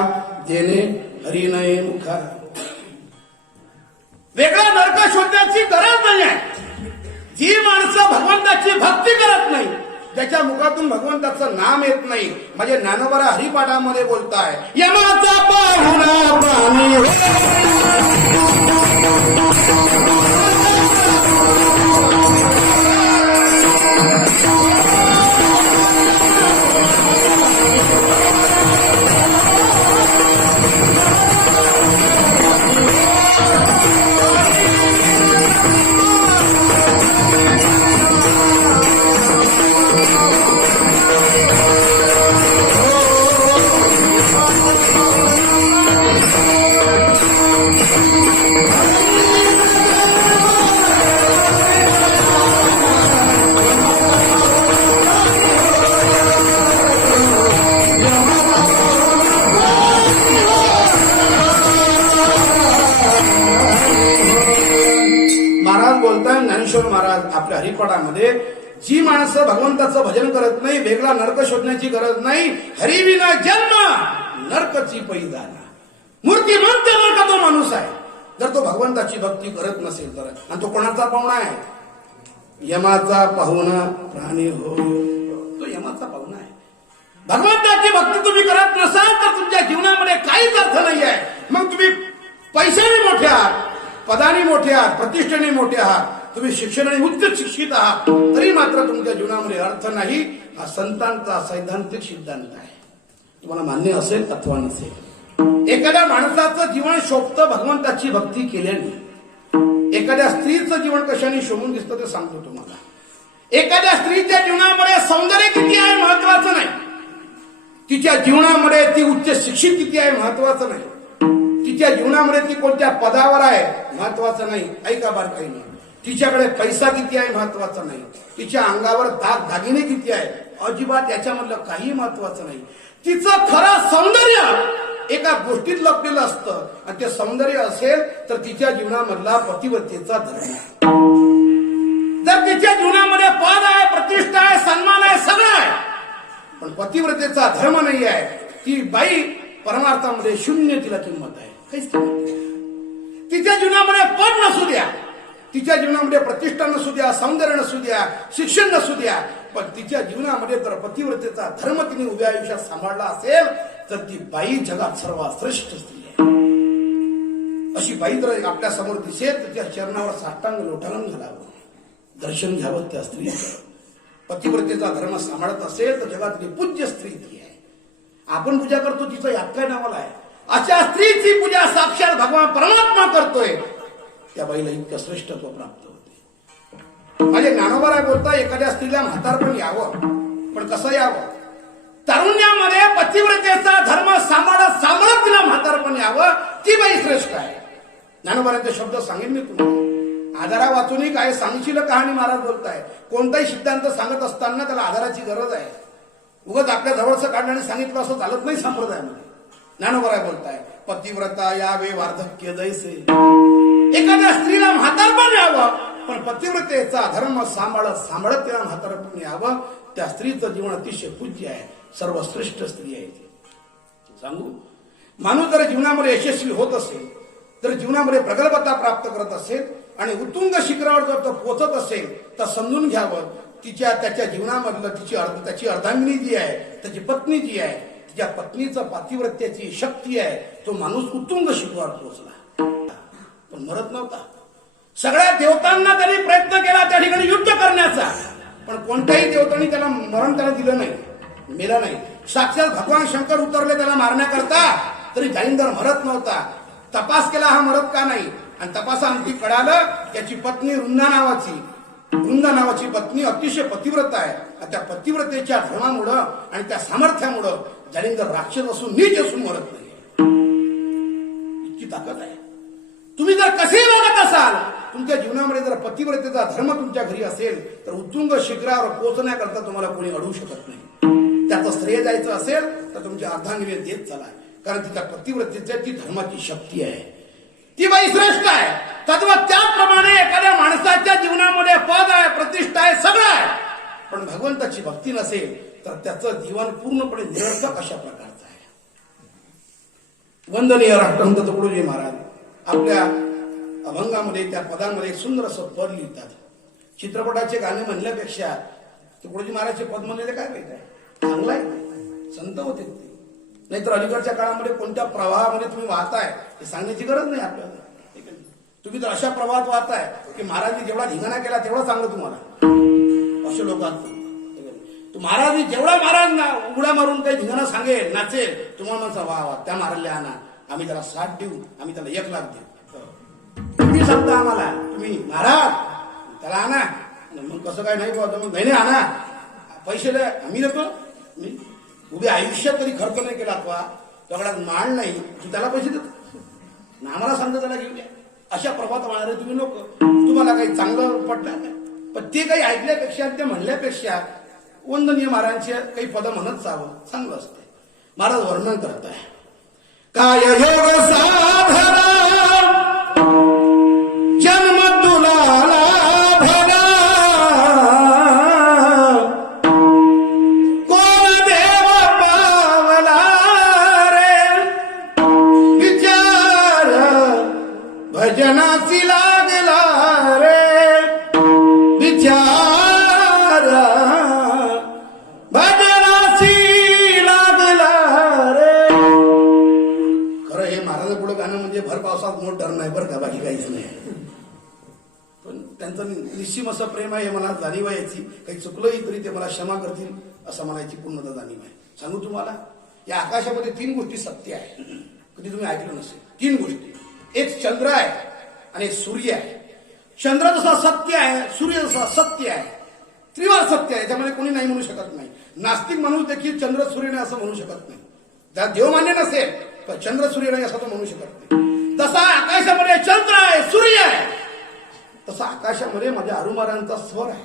जेणे हरिनये मुखा. वेगळा नरक शोधण्याची गरज नाही आहे. जी माणसं भगवंताची भक्ती करत नाही, ज्याच्या मुखातून भगवंताचं नाम येत नाही, म्हणजे ज्ञानोबा हरिपाठामध्ये बोलताय यमाचा पाहुणा प्राणी ज्ञानेश्वर महाराज आपल्या हरिपाठामध्ये जी माणसं भगवंताचं भजन करत नाही, वेगळा नरक शोधण्याची गरज नाही, हरिविना जन्म नरकची पैदाना. मूर्तिमंत नरक तो माणूस आहे जर तो भगवंताची भक्ती करत नसेल तर. आणि तो कोणाचा पाहुणा आहे? यमाचा पाहुणा प्राणी हो. तो यमाचा पाहुणा आहे. भगवंताची भक्ती तुम्ही करत नसाल तर तुमच्या जीवनामध्ये काहीच अर्थ नाही आहे. मग तुम्ही पैशाने मोठे आहात, पदाने मोठे आहात, प्रतिष्ठेने मोठे आहात, तुम्ही शिक्षणाने उच्च शिक्षित आहात, तरी मात्र तुमच्या जीवनामध्ये अर्थ नाही. हा संतांचा सैद्धांतिक सिद्धांत आहे. तुम्हाला मान्य असेल अथवा नसेल. एखाद्या माणसाचं जीवन शोभतं भगवंताची भक्ती केल्याने. एखाद्या स्त्रीचं जीवन कशाने शोभून दिसतं ते सांगतो तुम्हाला. एखाद्या स्त्रीच्या जीवनामध्ये सौंदर्य किती आहे महत्वाचं नाही, तिच्या जीवनामध्ये ती उच्च शिक्षित किती आहे महत्वाचं नाही, तिच्या जीवनामध्ये ती कोणत्या पदावर आहे महत्वाचं नाही. ऐका बार काही नाही. तिच्याकडे पैसा किती आहे महत्वाचं नाही, तिच्या अंगावर दाग दागिने किती आहे अजिबात याच्यामधलं काही महत्वाचं नाही. तिचं खरं सौंदर्य एका गोष्टीत लपलेलं असतं आणि ते सौंदर्य असेल तर तिच्या जीवनामधला पतिव्रतेचा धर्म. जर तिच्या जीवनामध्ये पद आहे, प्रतिष्ठा आहे, सन्मान आहे, सगळं आहे, पण पतिव्रतेचा धर्म नाही आहे, ती बाई परमार्थामध्ये शून्य. तिला किंमत आहे काहीच किंमत नाही. तिच्या जीवनामध्ये पद नसू द्या, तिच्या जीवनामध्ये प्रतिष्ठा नसू द्या, सौंदर्य नसू द्या, शिक्षण नसू द्या, पण तिच्या जीवनामध्ये जर पतिव्रतेचा धर्म तिने उभ्या आयुष्यात सांभाळला असेल तर ती बाई जगात सर्वात श्रेष्ठ स्त्री आहे. अशी बाई जर आपल्या समोर दिसेल तर त्या चरणावर साष्टांग लोटांगण घालावं, दर्शन घ्यावं त्या स्त्रीचं. पतिव्रतेचा धर्म सांभाळत असेल तर जगातली पूज्य स्त्री ती आहे. आपण पूजा करतो तिचं यात काय नावाला आहे. अशा स्त्रीची पूजा साक्षात भगवान परमात्मा करतोय. त्या बाईला इतकं श्रेष्ठत्व प्राप्त होते. माझे ज्ञानोबा बोलता एखाद्या स्त्रीला म्हातारपण यावं, पण कसं यावं? तारुण्यामध्ये पतिव्रतेचा धर्म सांभाळत सांभाळत तिला म्हातारपण यावं, ती बाई श्रेष्ठ आहे. ज्ञानोबाचे शब्द सांगेन मी तुम्हाला. आधारा वाचूनही काय सांगशील कहाणी महाराज बोलताय. कोणताही सिद्धांत सांगत असताना त्याला आधाराची गरज आहे. उगाच आपल्या जवळचं काढण्याने सांगितलं असं चालत नाही संप्रदायामध्ये. ज्ञानोबा बोलताय पतिव्रता यावे वार्धक्य जैसे. एखाद्या स्त्रीला म्हातारपण यावं, पण पतिव्रतेचा धर्म सांभाळत सांभाळत तिला म्हातारपण यावं. त्या स्त्रीचं जीवन अतिशय पूज्य आहे, सर्वश्रेष्ठ स्त्री आहे ती. सांगू, माणूस जर जीवनामध्ये यशस्वी होत असेल, जर जीवनामध्ये प्रगल्भता प्राप्त करत असेल आणि उत्तुंग शिखरावर जर तो पोचत असेल तर समजून घ्यावं त्याच्या जीवनामधलं त्याची अर्धांगिनी जी आहे, त्याची पत्नी जी आहे, तिच्या पत्नीचं पातिव्रत्याची शक्ती आहे. तो माणूस उत्तुंग शिखरावर पोहोचला, पण मरत नव्हता. सगळ्या देवतांना त्यांनी प्रयत्न केला त्या ठिकाणी युद्ध करण्याचा, पण कोणत्याही देवतांनी त्याला मरण त्याला दिलं नाही, मेला नाही. साक्षात भगवान शंकर उतरले त्याला मारण्याकरता, तरी जालिंदर मरत नव्हता. तपास केला हा मरत का नाही, आणि तपासांती कळालं याची पत्नी वृंदा नावाची पत्नी अतिशय पतिव्रत आहे. आणि त्या पतिव्रतेच्या धर्मामुळं आणि त्या सामर्थ्यामुळं जालिंदर राक्षस असून नीच असून मरत नाही. इतकी ताकद आहे. तुम्ही जर कसे वागत असाल, तुमच्या जीवनामध्ये जर पतिव्रतेचा धर्म तुमच्या घरी असेल, तर उत्तुंग शिखरावर पोहोचण्याकरता तुम्हाला कोणी अडवू शकत नाही. त्याचं श्रेय जायचं असेल तर तुमच्या अर्धांगिनी देत चला, कारण तिच्या पतिव्रतेच्या ती धर्माची शक्ती आहे, ती बाई श्रेष्ठ आहे. तत्व त्याप्रमाणे एखाद्या माणसाच्या जीवनामध्ये पद आहे, प्रतिष्ठा आहे, सगळं आहे, पण भगवंताची भक्ती नसेल तर त्याचं जीवन पूर्णपणे निरर्थक अशा प्रकारचं आहे. वंदनीय राष्ट्रसंत तुकडोजी महाराज आपल्या अभंगामध्ये त्या पदांमध्ये एक सुंदर असं पद लिहितात. चित्रपटाचे गाणे म्हणल्यापेक्षा तुकडोजी महाराजचे पद म्हणलेले काय माहित आहे, चांगला आहे, संत होते ते. नाहीतर अलीकडच्या काळामध्ये कोणत्या प्रवाहामध्ये तुम्ही वाहताय हे सांगण्याची गरज नाही आपल्याला. तुम्ही तर अशा प्रवाहात वाहताय की महाराजांनी जेवढा धिंगाणा केला तेवढा चांगलं तुम्हाला, असे लोक महाराजांनी जेवढा महाराज उड्या मारून काही धिंगाणा सांगेल, नाचेल, तुम्हाला म्हणसा वा वा त्या महाराजला आणा, आम्ही त्याला 60 देऊ, आम्ही त्याला 1 लाख देऊ. तुम्ही सांगता आम्हाला तुम्ही महाराज त्याला आणा, मग कसं काय नाही बाबा, मग नाही आणा, पैसे द्या, आम्ही देतो. मी उभे आयुष्यात कधी खर्च नाही केला, तुझ्याकडे माळ नाही तू त्याला पैसे देतो, आम्हाला सांगतो त्याला घेऊन द्या. अशा प्रभात वाढणारे तुम्ही लोक, तुम्हाला काही चांगलं पडलं नाही. पण ते काही ऐकल्यापेक्षा ते म्हणल्यापेक्षा वंदनीय महाराजांचे काही पद म्हणत जावं चांगलं असते. महाराज वर्णन करताय, काय योग साधना जन्म तुला लाभला, कोण देव पावला रे, विचार भजनाची लागला रे, विचार भजनाची लागला रे. खरं हे महाराज पुढे गाणं म्हणजे भर पावसात मोठ डर नाही बरं का, बाकी काहीच नाही. पण त्यांचं निश्चिम असं प्रेम आहे, मला जाणीव आहे याची. काही चुकलंही तरी ते मला क्षमा करतील असं मला याची पूर्णतः जाणीव आहे. सांगू तुम्हाला, या आकाशामध्ये 3 गोष्टी सत्य आहे, कधी तुम्ही ऐकलं नसेल. 3 गोष्टी, एक चंद्र आहे आणि एक सूर्य आहे. चंद्र जसा सत्य आहे, सूर्य जसा सत्य आहे, त्रिवार सत्य आहे, त्यामध्ये कोणी नाही म्हणू शकत नाही. नास्तिक माणूस देखील चंद्र सूर्य नाही असं म्हणू शकत नाही. त्यात देव मान्य नसेल पण चंद्र सूर्य नाही असं तो म्हणू शकत नाही. तसा आकाशामध्ये चंद्र आहे, सूर्य आहे, तसा आकाशामध्ये माझ्या अरुमारांचा स्वर आहे.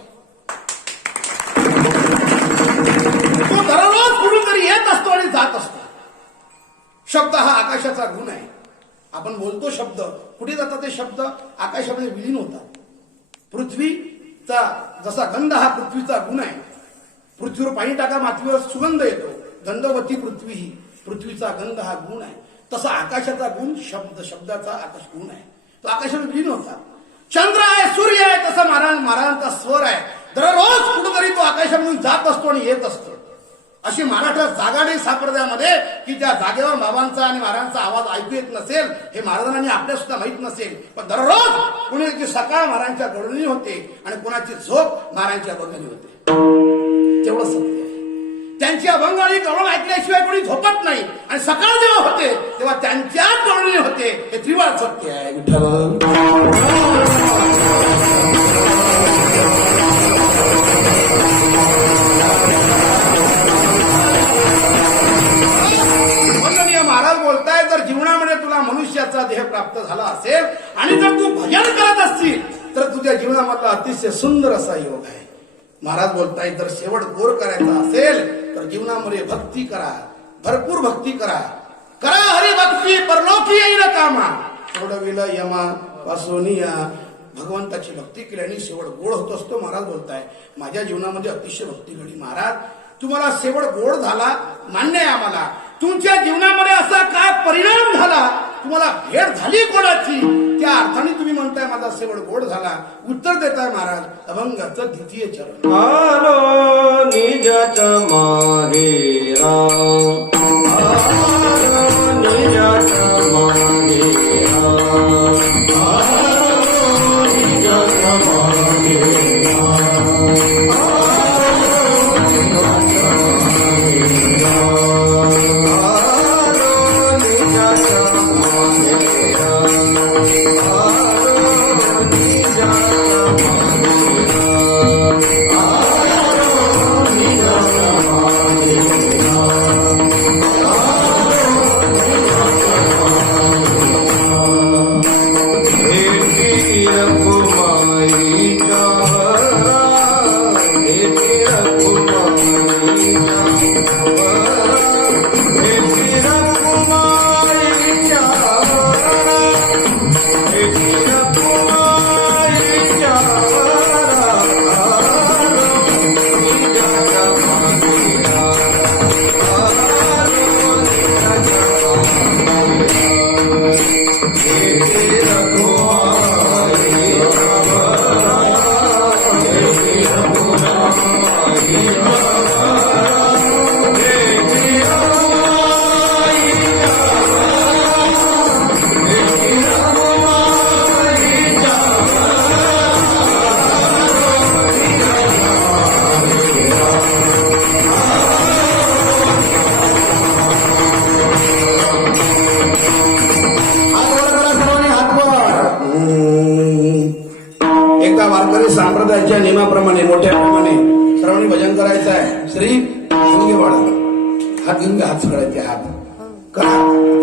तो दररोज कुठून तरी येत असतो आणि जात असतो. शब्द हा आकाशाचा गुण आहे. आपण बोलतो शब्द, कुठे जातात ते शब्द आकाशामध्ये विलीन होतात. पृथ्वीचा जसा गंध हा पृथ्वीचा गुण आहे, पृथ्वीवर पाणी टाका मातीवर सुगंध येतो, गंधवती पृथ्वी ही, पृथ्वीचा गंध हा गुण आहे. तसा आकाशाचा गुण शब्दाचा आकाश गुण आहे, तो आकाशामध्ये विलीन होतात. चंद्र आहे, सूर्य आहे, तसा महाराजांचा स्वर आहे. दररोज कुठेतरी तो आकाशामधून जात असतो आणि येत असतो. अशी महाराष्ट्रात जागा नाही संप्रदायामध्ये की त्या जागेवर बाबांचा आणि महाराजांचा आवाज ऐकू येत नसेल, हे महाराजांनी आपल्या सुद्धा माहीत नसेल. पण दररोज कुणाची सकाळ महाराजांच्या गडणी होते आणि कोणाची झोप महाराजांच्या बंगणी होते. तेवढं सत्य आहे. त्यांची अभंग आणि गवळण ऐकल्याशिवाय कोणी झोपत नाही, आणि सकाळ जेव्हा होते तेव्हा त्यांच्याच गवळणी होते. हे त्रिवार सत्य आहे. विठ्ठल महाराज बोलताय, जर जीवनामध्ये तुला मनुष्याचा देह प्राप्त झाला असेल आणि जर तू भजन करत असतील तर तुझ्या जीवनामधला अतिशय सुंदर असा योग आहे. महाराज बोलताय, जर शेवट गोर करायचा असेल तर जीवनामध्ये भक्ती करा, भरपूर भक्ती करा. करा हरिभक्ती परलोकी येईल कामा, सोडविल यमा वासोनिया. भगवंताची भक्ती केल्याने शेवट गोड होत असतो. महाराज बोलताय, माझ्या जीवनामध्ये अतिशय भक्ती घडली. महाराज तुम्हाला शेवट गोड झाला मान्य आहे आम्हाला. तुमच्या जीवनामध्ये असा काय परिणाम झाला, तुम्हाला भेट झाली कोणाची, त्या अर्थाने तुम्ही म्हणताय माझा शेवट गोड झाला. उत्तर देताय महाराज अभंगाचं 2य चरण. आलो निजाचा माहेरा, आलो निजाचा माहेरा, आलो निजाचा माहेरा, एकदा वारकरी संप्रदायाच्या नियमाप्रमाणे मोठ्या प्रमाणे श्रवणी भजन करायचं आहे. श्री वाढ हात घेऊन हात सगळ्याचे हात करा.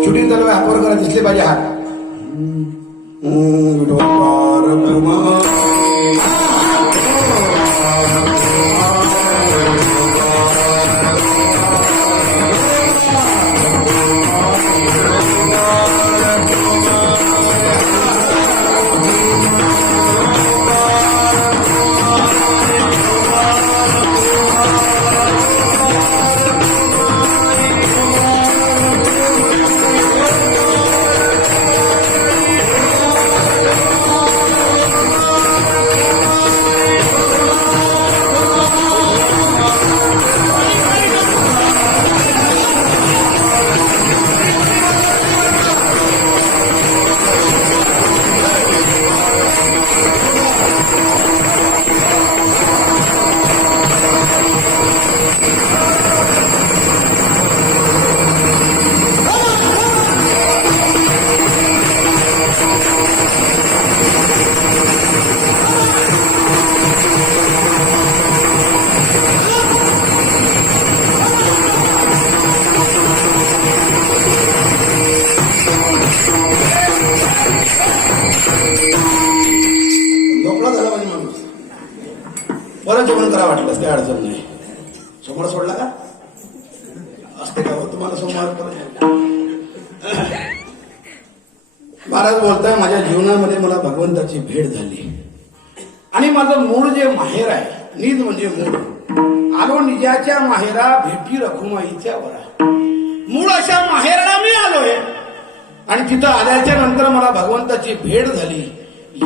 शूटिंग चालू आहे, हातवर करा, दिसले पाहिजे हात. मोकळा झाला पाहिजे माणूस. बरं जेवण करा वाटलं, काही अडचण नाही. सोमवार सोडला का असते का हो तुम्हाला सोमवार परत? महाराज बोलताय, माझ्या जीवनामध्ये मला भगवंताची भेट झाली आणि माझं मूळ जे माहेर आहे, निज म्हणजे मूळ, आलो निजाच्या माहेरा भेटी रखुमाईच्या वरा. मूळ अशा माहेराला मी आलोय आणि तिथं आल्याच्या नंतर मला भगवंताची भेट झाली.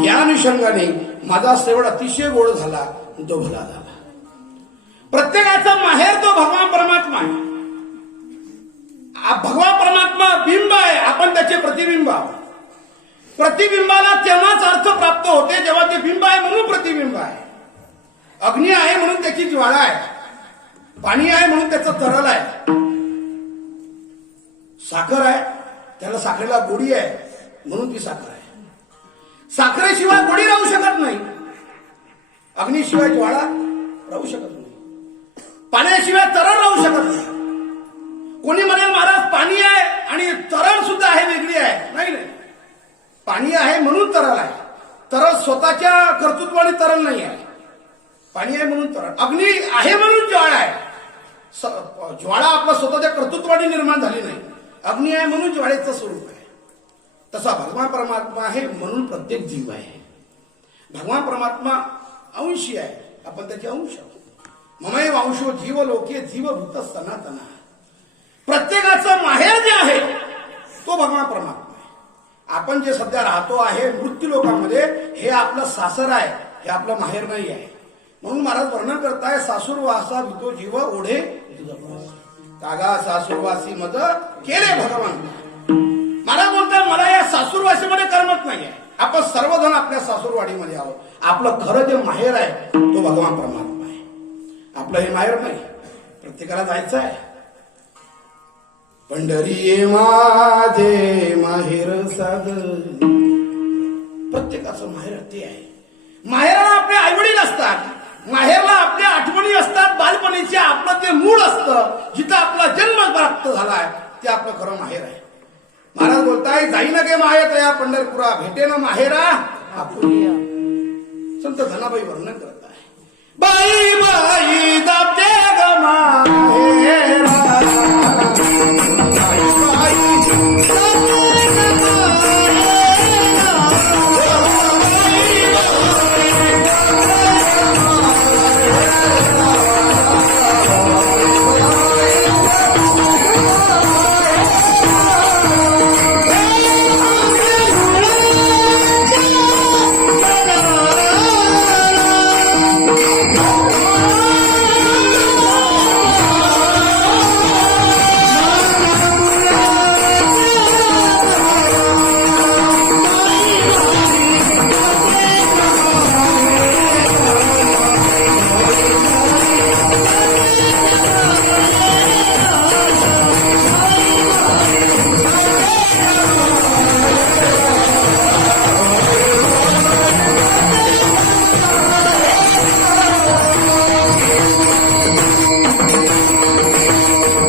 या अनुषंगाने माझा सेवड अतिशय गोड झाला, तो भला झाला. प्रत्येकाचा माहेर तो भगवान परमात्मा आहे. भगवान परमात्मा बिंब आहे, आपण त्याचे प्रतिबिंब आहोत. प्रतिबिंबाला तेव्हाच अर्थ प्राप्त होते जेव्हा ते बिंब आहे म्हणून प्रतिबिंब आहे. अग्नी आहे म्हणून त्याची ज्वाळा आहे, पाणी आहे म्हणून त्याचं तरल आहे, साखर आहे त्याला साखरेला गोडी आहे म्हणून ती साखर आहे. साखरेशिवाय गोडी राहू शकत नाही, अग्नीशिवाय ज्वाळा राहू शकत नाही, पाण्याशिवाय तरल राहू शकत नाही. कोणी म्हणाल महाराज पाणी आहे आणि तरल सुद्धा आहे, वेगळी आहे. नाही नाही, पाणी आहे म्हणून तरल आहे. तरल स्वतःच्या कर्तृत्वाने तरल नाही आहे, पाणी आहे म्हणून तरल. अग्नी आहे म्हणून ज्वाळा आहे. ज्वाळा आपल्या स्वतःच्या कर्तृत्वाने निर्माण झाली नाही, अग्नी आहे म्हणून ज्वाळेचं स्वरूप आहे. तसा भगवान परमात्मा आहे म्हणून प्रत्येक जीव आहे. भगवान परमात्मा अंशी आहे, आपण त्याचे अंश आहोत. ममैव अंशो जीव लोके जीवभूत सनातन. प्रत्येकाचं माहेर जे आहे तो भगवान परमात्मा आहे. आपण जे सध्या राहतो आहे मृत्यू लोकांमध्ये, हे आपलं सासर आहे, हे आपलं माहेर नाही आहे. म्हणून महाराज वर्णन करताय, सासूरवासा वितो जीव ओढे कागा सासूरवासी मद केले भगवान. मला बोलताय, मला या सासूरवासीमध्ये करमत नाहीये. आपण सर्वजण आपल्या सासूरवाडीमध्ये आहोत. आपलं खरं जे माहेर आहे तो भगवान परमात्मा आहे. आपलं हे माहेर नाही. प्रत्येकाला जायचं आहे. पंढरी माझे माहेर साध. प्रत्येकाचं माहेर ते आहे. माहेराला आपले आईवडील असतात, माहेरला आपल्या आठवणी असतात बालपणीच्या. आपलं ते मूळ असतं, जिथं आपला जन्म प्राप्त झालाय ते आपलं खरं माहेर आहे. महाराज बोलताय, जाई ना गे माहेर तया पंढरपुरा भेटे ना माहेरा आपुलिया. संत धनाबाई वर्णन करत आहे. बाई बाई जाते ग माहेरा. बाई बाई जाते ग माहेरा.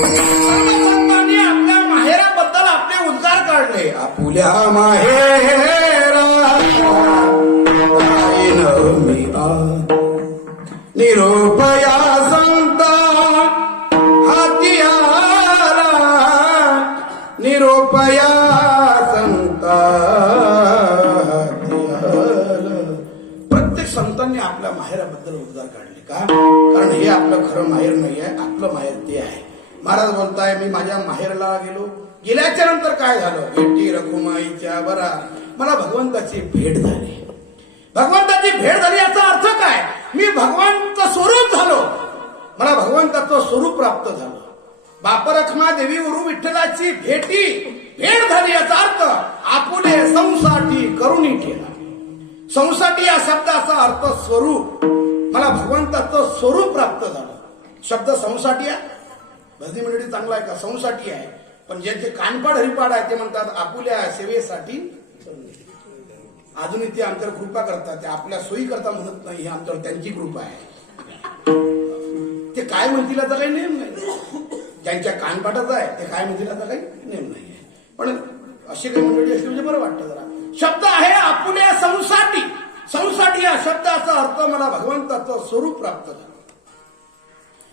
संतांनी आपल्या माहेराबद्दल आपले उद्गार काढले. आपुल्या माहेरा पायीन मी आत. निरोपया संता हाती आला. निरोपया संता हाती आला. प्रत्येक संतांनी आपल्या माहेराबद्दल उद्गार काढले. का? कारण हे आपलं खरं माहेर नाही आहे, आपलं माहेर ते आहे. महाराज बोलताय, मी माझ्या माहेरला गेलो. गेल्याच्या नंतर काय झालं? भेटी रखुमाईच्या बरा मला भगवंताची भेट झाली. भगवंताची भेट झाली याचा अर्थ काय? मी भगवंत स्वरूप झालो. मला भगवंताचं स्वरूप प्राप्त झालं. बाप रखमा देवीवरून विठ्ठलाची भेट झाली याचा अर्थ आपुले संसाठी करुणी केला. संसाठी या शब्दाचा अर्थ स्वरूप. मला भगवंताचं स्वरूप प्राप्त झालं. शब्द संसाठी आहे. भजनी मंडळी चांगला आहे का? संसाठी आहे. पण ज्यांचे कानपाड हरिपाड आहे ते म्हणतात आपुल्या सेवेसाठी. अजूनही ते आमच्यावर कृपा करतात. ते आपल्या सोयी करता म्हणत नाही, ही आमच्यावर त्यांची कृपा आहे. ते काय म्हणतील याचा काही नेम नाही. ज्यांच्या कानपाटाचा आहे ते काय म्हणतील याचा काही नेम नाही. पण अशी काही मंडळी असली म्हणजे बरं वाटतं जरा. शब्द आहे आपुल्या संसाठी. संसाठी या शब्दाचा अर्थ मला भगवंताचं स्वरूप प्राप्त झालं.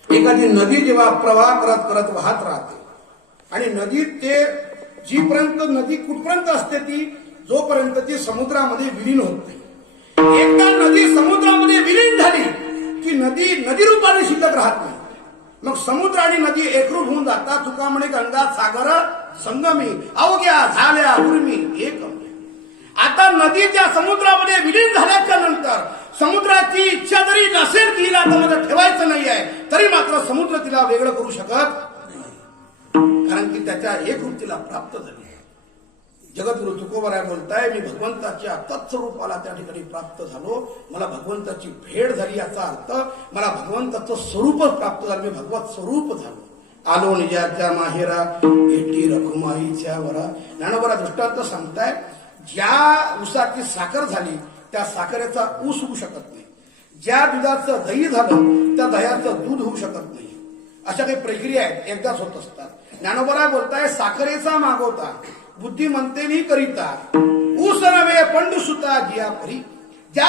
एखादी नदी जेव्हा प्रवाह करत करत वाहत राहते आणि नदीत ते जीपर्यंत नदी कुठपर्यंत असते ती जोपर्यंत ती समुद्रामध्ये विलीन होत नाही. एकदा नदी समुद्रामध्ये विलीन झाली की नदी रूपाने शिल्लक राहत नाही. मग समुद्र आणि नदी एकरूप होऊन जातात. तुका म्हणे गंगा सागर संगमी अवघ्या झाल्या उर्मी एकम. आता नदी त्या समुद्रामध्ये विलीन झाल्याच्या नंतर समुद्राची इच्छा जरी नसेल की हिला आता ठेवायचं नाही आहे, तरी मात्र समुद्र तिला वेगळं करू शकत नाही. कारण की त्याच्या एकरूपतेला प्राप्त झाली आहे. जगद्गुरु तुकोबराय बोलताय, मी भगवंताच्या तत्स्वरूपाला त्या ठिकाणी प्राप्त झालो. मला भगवंताची भेट झाली याचा अर्थ मला भगवंताचं स्वरूपच प्राप्त झालं. मी भगवत स्वरूप झालो. आलो निजाच्या माहेरा भेटी रखुमाईच्या वरा. ज्ञानोबा दृष्टांत सांगताय, ज्या ऊसाची साखर झाली त्या साखरेचा ऊस होऊ शकत नाही. ज्या दुधाचं दही झालं त्या दह्याचं दूध होऊ शकत नाही. अशा काही प्रक्रिया आहेत, एकदाच होत असतात. ज्ञानोबा बोलताय, साखरेचा मागवता बुद्धिमंतेनी करिता ऊस नव्हे पंडू सुता जिया परी. ज्या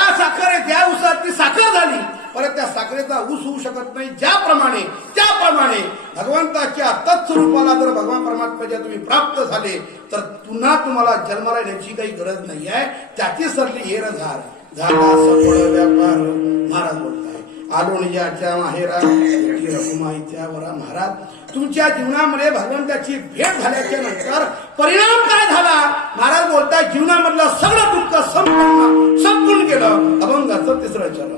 ऊसाची साखर झाली परत त्या साखरेचा ऊस होऊ शकत नाही. त्याप्रमाणे भगवंताच्या तत्स्वरूपाला जर भगवान परमात्म्याच्या तुम्ही प्राप्त झाले तर पुन्हा तुम्हाला जन्माला येण्याची काही गरज नाही आहे. त्याची सरली हेर झाला सफळ व्यापार. महाराज बोलताय, आलो निजाच्या माहेरा रखुमाईच्या वरा. महाराज, तुमच्या जीवनामध्ये भगवंताची भेट झाल्याच्या नंतर परिणाम काय झाला? महाराज बोलताय, जीवनामधलं सगळं दुःख संपून गेलं. अभंगाचं तिसरं चरण.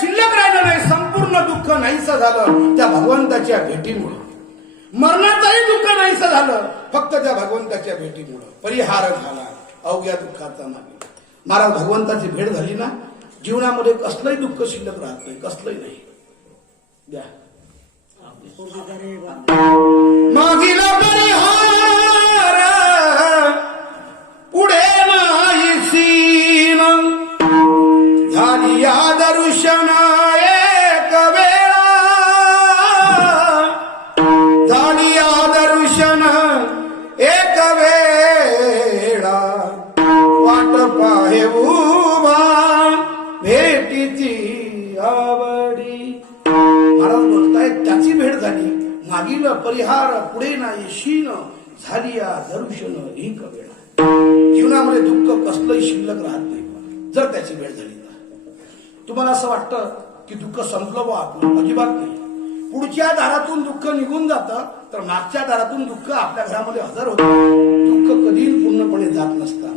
शिल्लक राहिलं नाही, संपूर्ण दुःख नाहीसं झालं त्या भगवंताच्या भेटीमुळं. मरणाचंही दुःख नाहीसं झालं फक्त त्या भगवंताच्या भेटीमुळं. परिहार झाला अवघ्या दुःखाचा मागे. महाराज, भगवंताची भेट झाली ना, जीवनामध्ये कसलंही दुःख शिल्लक राहत नाही, कसलंही नाही. द्या मागील परिहार पुढे नाही सीन, झाली या दर्शन एक वेळा, झाली या दर्शन एक वेळा, वाट पाहे उभा भेटीची आवडी. महाराज बोलतायत त्याची भेट झाली, मागील परिहार पुढे नाही शीन, झाली या दर्शन एक वेळा. जीवनामध्ये दुःख कसलंही शिल्लक राहत नाही जर त्याची भेट झाली तर. तुम्हाला असं वाटतं की दुःख संपलं बा आपलं? अजिबात नाही. पुढच्या दारातून दुःख निघून जातं तर मागच्या दारातून दुःख आपल्या घरामध्ये हजर होतं. दुःख कधीही पूर्णपणे जात नसतं.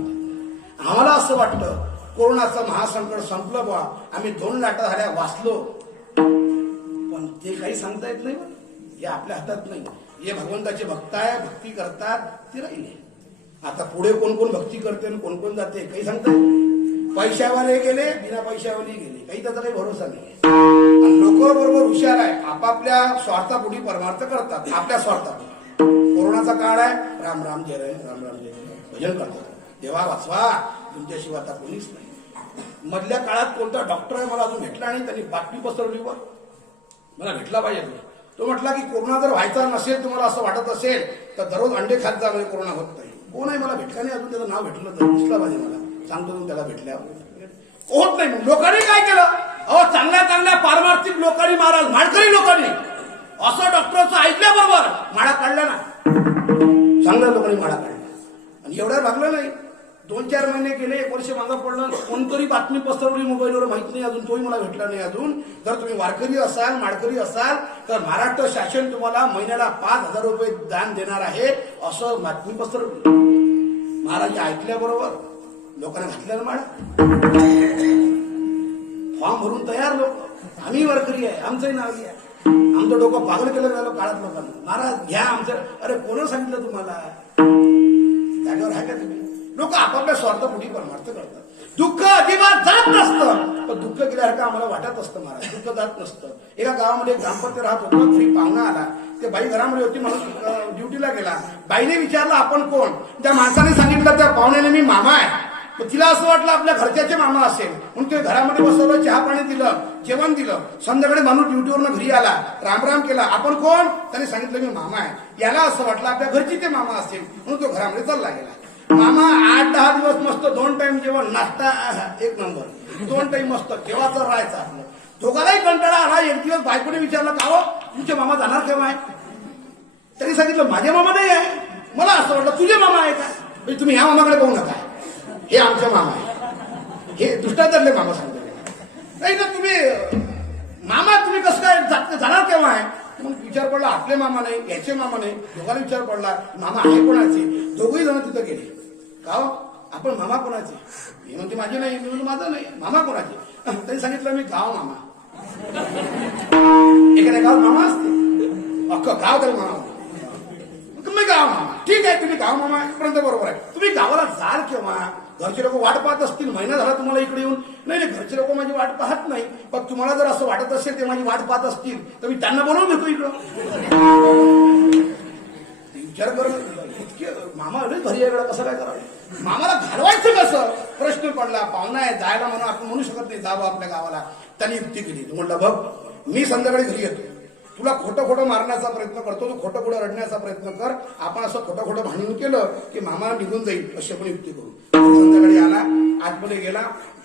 आम्हाला असं वाटतं कोरोनाचं महासंकट संपलं बा, आम्ही 2 लाटा झाल्या वाचलो, पण ते काही सांगता येत नाही. हे आपल्या हातात नाही. हे भगवंताचे भक्त आहे, भक्ती करतात, ते राहिले. आता पुढे कोण कोण भक्ती करते आणि कोण कोण जाते काही सांगता येत. पैशावाले गेले, बिना पैशावाले गेले, काही त्याचा काही भरोसा नाही. आणि लोक बरोबर हुशार आहे, आपापल्या स्वार्थापुढी परमार्थ करतात, आपल्या स्वार्थापुढी. कोरोनाचा काळ आहे, राम राम जय राम राम जय भजन करतात. देवा वाचवा, तुमच्याशिवाय आता कोणीच नाही. मधल्या काळात कोणता डॉक्टर आहे मला अजून भेटला नाही, त्यांनी बातमी पसरवली वर, मला भेटला पाहिजे. तो म्हटला की कोरोना जर व्हायचा नसेल, तुम्हाला असं वाटत असेल तर दररोज अंडे खात जा, म्हणजे कोरोना होत नाही. कोण आहे मला भेटला नाही अजून, त्याचं नाव भेटलं तर दिसला पाहिजे मला, सांगतो तुम्ही त्याला भेटल्यावर. होत नाही. लोकांनी काय केलं, अहो चांगल्या चांगल्या पारमार्थिक लोकांनी, महाराज माळकरी लोकांनी असं डॉक्टरचं ऐकल्याबरोबर माळा काढल्या ना, चांगल्या लोकांनी माळा काढल्या. आणि एवढ्या भागलं नाही, 2-4 महिने गेले, 1 वर्ष मागं पडलं, कोणतरी बातमी पसरवली मोबाईलवर, माहित नाही अजून, तोही मला भेटला नाही अजून. जर तुम्ही वारकरी असाल, माळकरी असाल तर महाराष्ट्र शासन तुम्हाला महिन्याला 5,000 रुपये दान देणार आहे, असं बातमी पसरवली. महाराज ऐकल्याबरोबर लोकांना घातल्या ना माळा, फॉर्म भरून तयार. लोक आम्ही वारकरी आहे, आमचंही नाव घ्या. आमचं डोकं पागल केलं झालं काळात लोकांना. महाराज घ्या आमचं. अरे कोण सांगितलं तुम्हाला? जागेवर आहे का तुम्ही? लोक आपापल्या स्वार्थापुढी परमार्थ करतात. दुःख अजिबात जात नसतं, पण दुःख गेल्यासारखं आम्हाला वाटत असतं. महाराज दुःख जात नसतं. एका गावामध्ये एक दाम्पत्य राहत होतं, घरी पाहुणा आला, ते बाई घरामध्ये होती, मला ड्युटीला गेला. बाईने विचारलं आपण कोण? त्या माणसाने सांगितलं त्या पाहुण्याने मी मामा आहे. तिला असं वाटलं आपल्या घरच्याचे मामा असेल, म्हणून ते घरामध्ये बसवलं, चहा पाणी दिलं, जेवण दिलं. संध्याकाळी माणूस ड्युटीवरनं घरी आला, रामराम केला, आपण कोण? त्याने सांगितलं मी मामा आहे. याला असं वाटलं आपल्या घरची ते मामा असेल, म्हणून तो घरामध्ये चालला गेला. मामा 8-10 दिवस मस्त 2 टाइम जेवण, नाश्ता 1 नंबर, 2 टाइम मस्त जेवायचं राहायचं आपलं. दोघालाही कंटाळा आला. एक दिवस बायकोने विचारलं का हो तुमचे मामा जाणार केव्हा आहे? त्यांनी सांगितलं माझे मामा नाही आहे. मला असं वाटलं तुझे मामा आहे का? तुम्ही ह्या मामाकडे पाहू नका, हे आमचे मामा आहे. हे दुष्टाचारले मामा सांगतो. नाही तर तुम्ही मामा तुम्ही कसं काय जाणार केव्हा आहे? मग विचार पडला आपले मामा नाही, याचे मामा नाही. दोघांना विचार पडला मामा आहे कोणाचे? दोघही जण तिथं गेले. का आपण मामा कोणाचे? मी म्हणते माझे नाही, मी म्हणतो माझं नाही. मामा कोणाचे? त्यांनी सांगितलं मी गाव मामा. एखाद्या गावात मामा असते, अख्खं गाव त्याला मामा. मी गाव मामा. ठीक आहे तुम्ही गाव मामा पर्यंत बरोबर आहे. तुम्ही गावाला जाल केव्हा? घरचे लोक वाट पाहत असतील, महिना झाला तुम्हाला इकडे येऊन. नाही घरचे लोक माझी वाट पाहत नाही, पण तुम्हाला जर असं वाटत असेल ते माझी वाट पाहत असतील तर मी त्यांना बोलवून घेतो इकडं. विचार करून इतके मामा लयच भारी आहे, कसं काय करावं? मामाला घालवायचं कसं प्रश्न पडला. पाहुणा आहे, जायला म्हणून आपण म्हणू शकत नाही जावं आपल्या गावाला. त्यांनी युक्ती केली. म्हटलं बघ मी संध्याकाळी घरी येतो, तुला खोटं खोटं मारण्याचा प्रयत्न करतो, तू खोटं खोटं रडण्याचा प्रयत्न कर. आपण असं खोटं खोटं भांडण केलं की मामा निघून जाईल, अशी आपण युक्ती करू. संध्याकाळी आला, आतमध्ये गेला,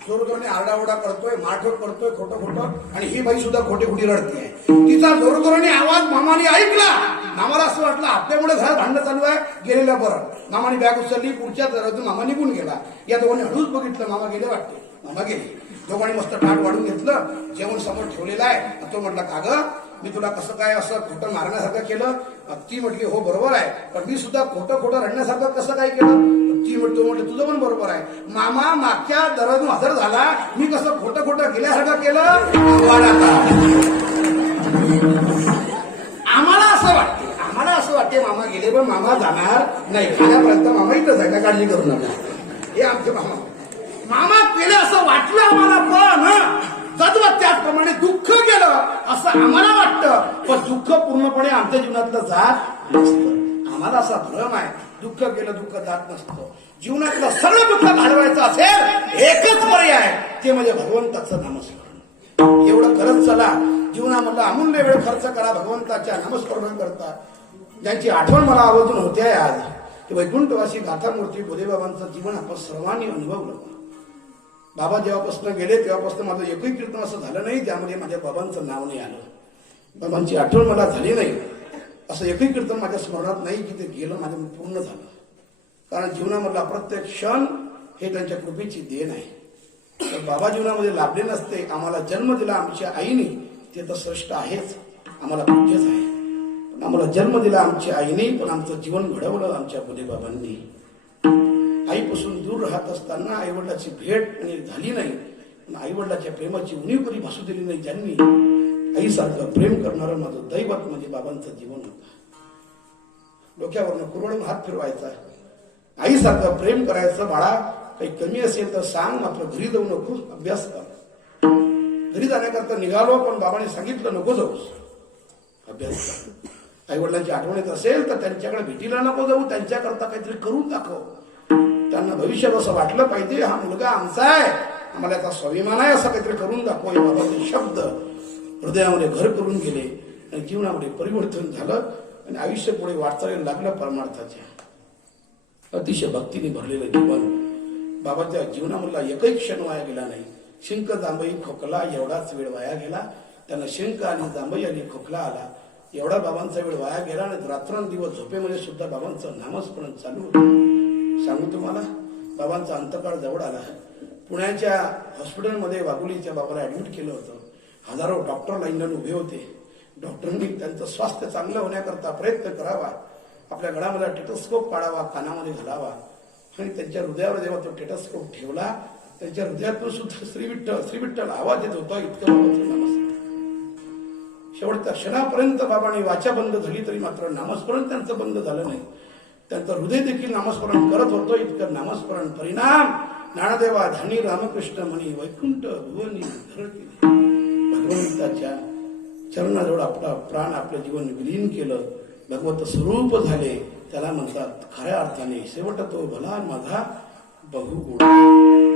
जोरजोराने आरडाओरडा करतोय, मारठोड करतोय खोटं खोटं. आणि ही बाई सुद्धा खोटी खोटी रडते. तिचा जोरजोराने आवाज मामाने ऐकला. मामाला असं वाटलं आपल्यामुळे घरात भांडणं चालू आहे, गेलेलं बरं. मामाने बॅग उचलली, पुढच्या दरवाजातून मामा निघून गेला. या दोघांनी हळूच बघितलं, मामा गेले वाटते. मामा गेले. दोघांनी मस्त ताट वाढून घेतलं, जेवण समोर ठेवलेलं आहे. तो म्हटला का ग मी तुला कसं काय असं खोटं मारण्यासारखं केलं? ती म्हटली हो बरोबर आहे, पण मी सुद्धा खोटं खोटं रडण्यासारखं कसं काय केलं? ती म्हणतो म्हणजे तुझं पण बरोबर आहे. मामा मागच्या दररोज हजर झाला, मी कसं खोटं खोटं गेल्यासारखं केलं. आम्हाला असं वाटते मामा गेले पण मामा जाणार नाही. खाण्यापर्यंत मामा इथंच आहे, काय काळजी करू नका. हे आमचे मामा केले असं वाटलं आम्हाला, पण तद्वत त्याचप्रमाणे दुःख केलं असं आम्हाला वाटतं, पण दुःख पूर्णपणे आमच्या जीवनातलं जात नसतं. आम्हाला असा भ्रम आहे, दुःख केलं दुःख जात नसतं. जीवनातलं सगळं दुःख घालवायचं असेल एकच पर्याय, ते म्हणजे भगवंताचं नामस्मरण. एवढं करत चला. जीवनामधला अमूल्य वेळ खर्च करा भगवंताच्या नामस्मरण करता. ज्यांची आठवण मला आवर्जून होते आज, ते वैकुंठवासी गाथामूर्ती बोधेबाबांचं जीवन आपण सर्वांनी अनुभवलं. बाबा जेव्हापासून गेले तेव्हापासून माझं एकही कीर्तन असं झालं नाही त्यामध्ये माझ्या बाबांचं नाव नाही आलं, बाबांची आठवण मला झाली नाही. असं एकही कीर्तन माझ्या स्मरणात नाही की ते गेलं माझं पूर्ण झालं. कारण जीवनामधला प्रत्येक क्षण हे त्यांच्या कृपेची देण आहे. तर बाबा जीवनामध्ये लाभले नसते, आम्हाला जन्म दिला आमच्या आईने, ते तर श्रेष्ठ आहेच, आम्हाला पूज्यच आहे. पण आम्हाला जन्म दिला आमच्या आईने, पण आमचं जीवन घडवलं आमच्या बोधेबाबांनी. आईपासून दूर राहत असताना आईवडिलाची भेट आणि झाली नाही, पण आईवडिलाच्या प्रेमाची उणीव कधी भासू दिली नाही. ज्यांनी आईसारखं प्रेम करणारं माझं दैवत म्हणजे बाबांचं जीवन होतं. डोक्यावरनं कुरवडून हात फिरवायचा, आईसारखं प्रेम करायचं. बाळा काही कमी असेल तर सांग, आपलं घरी जाऊ नको, अभ्यास कर. घरी जाण्याकरता निघालो, पण बाबांनी सांगितलं नको जाऊस, अभ्यास कर. आईवडिलांची आठवण येत असेल तर त्यांच्याकडे भेटीला नको जाऊ, त्यांच्याकरता काहीतरी करून दाखव. त्यांना भविष्यात असं वाटलं पाहिजे हा मुलगा आमचा आहे, आम्हाला याचा स्वाभिमान आहे, असं काहीतरी करून दाखव. हे बाबाचे शब्द हृदयामध्ये घर करून गेले आणि जीवनामध्ये परिवर्तन झालं आणि आयुष्य पुढे वाटचालीला लागलं परमार्थाच्या. अतिशय भक्तीने भरलेलं जीवन. बाबाच्या जीवनामधला एकही क्षण वाया गेला नाही. शिंक जांभई खोकला एवढाच वेळ वाया गेला. त्यांना शिंक आली, जांभई आली, खोकला आला, एवढा बाबांचा वेळ वाया गेला. आणि रात्रंदिवस झोपेमध्ये सुद्धा बाबांचं नामस्मरण चालू होतं. सांगू तुम्हाला, बाबांचा अंतकाळ जवळ आला. पुण्याच्या हॉस्पिटलमध्ये वाघोलीच्या बाबाला ऍडमिट केलं होतं. हजारो डॉक्टर लाईनला उभे होते. डॉक्टरांनी त्यांचं स्वास्थ्य चांगलं होण्याकरता प्रयत्न करावा, आपल्या गळामध्ये टेटोस्कोप काढावा, कानामध्ये घालावा. आणि त्यांच्या हृदयावर जेव्हा तो टेटोस्कोप ठेवला, त्यांच्या हृदयातून सुद्धा श्रीविठ्ठल आवाज येत होता. इतकं बाबांचं नामस्मरण. शेवटच्या क्षणापर्यंत बाबांनी वाचा बंद झाली तरी मात्र नामस्मरण त्यांचं बंद झालं नाही. त्यांचं हृदय देखील नामस्मरण करत होतं. इतकं नामस्मरण परिणाम ज्ञानदेवा धानी रामकृष्ण म्हणी वैकुंठ भुवनी घर केले. भगवंताच्या चरणाजवळ आपला प्राण, आपलं जीवन विलीन केलं. भगवंत स्वरूप झाले. त्याला म्हणतात खऱ्या अर्थाने शेवट तो भला माझा बहुगुण.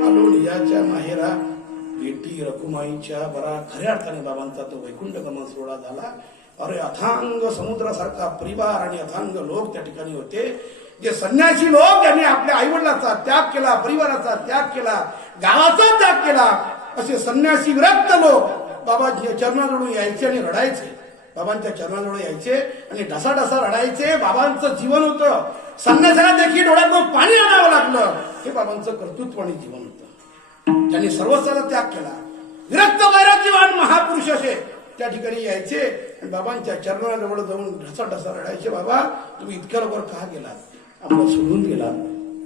आलो निजाच्या माहेरा बेटी रकुमाईच्या बरा. खऱ्या अर्थाने बाबांचा तो वैकुंठ गमन सोहळा झाला. अरे अथांग समुद्रासारखा परिवार आणि अथांग लोक त्या ठिकाणी होते. जे संन्यासी लोक त्यांनी आपल्या आईवडिलाचा त्याग केला, परिवाराचा त्याग केला, गावाचा त्याग केला, असे संन्यासी विरक्त लोक बाबांच्या चरणाजवळ यायचे आणि रडायचे. बाबांच्या चरणाजवळ यायचे आणि ढसाढसा रडायचे. बाबांचं जीवन होतं. संन्यासाला देखील डोळ्यातून पाणी आणावं लागलं. हे बाबांचं कर्तृत्व आणि जीवन होतं. ज्यांनी सर्वस्वाचा त्याग केला, विरक्त वैराग्यवान महापुरुष असे त्या ठिकाणी यायचे आणि बाबांच्या चरणाजवळ जाऊन ढसा रडायचे. बाबा तुम्ही इतक्या लवकर का गेलात, आम्हाला सोडून गेला.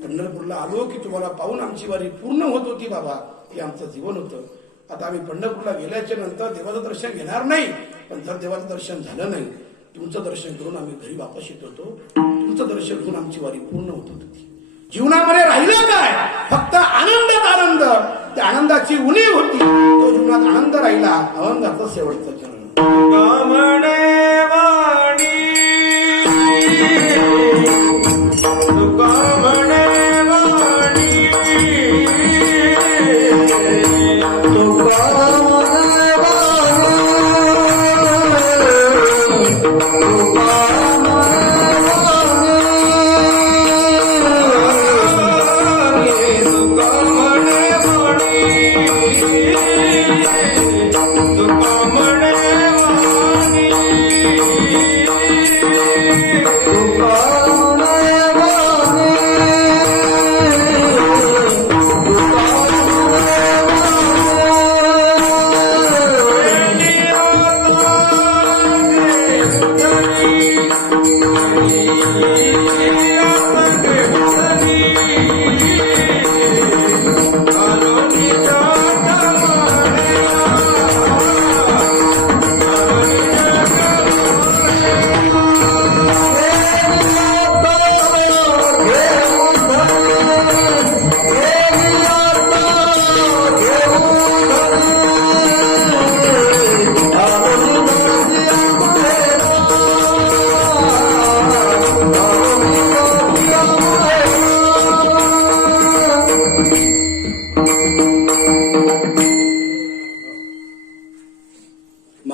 पंढरपूरला आलो की तुम्हाला पाहून आमची वारी पूर्ण होत होती बाबा, हे आमचं जीवन होतं. आता आम्ही पंढरपूरला गेल्याच्या नंतर देवाचं दर्शन घेणार नाही, पण जर देवाचं दर्शन झालं नाही, तुमचं दर्शन घेऊन आम्ही घरी वापस येत होतो. तुमचं दर्शन घेऊन आमची वारी पूर्ण होत होती. जीवनामध्ये राहिलं काय, फक्त आनंदात आनंद. त्या आनंदाची उणीव होती, तो जीवनात आनंद राहिला. आनंदाचं शेवटचं चरण कामणे वाणी तुकामणे वाणी तुकामणे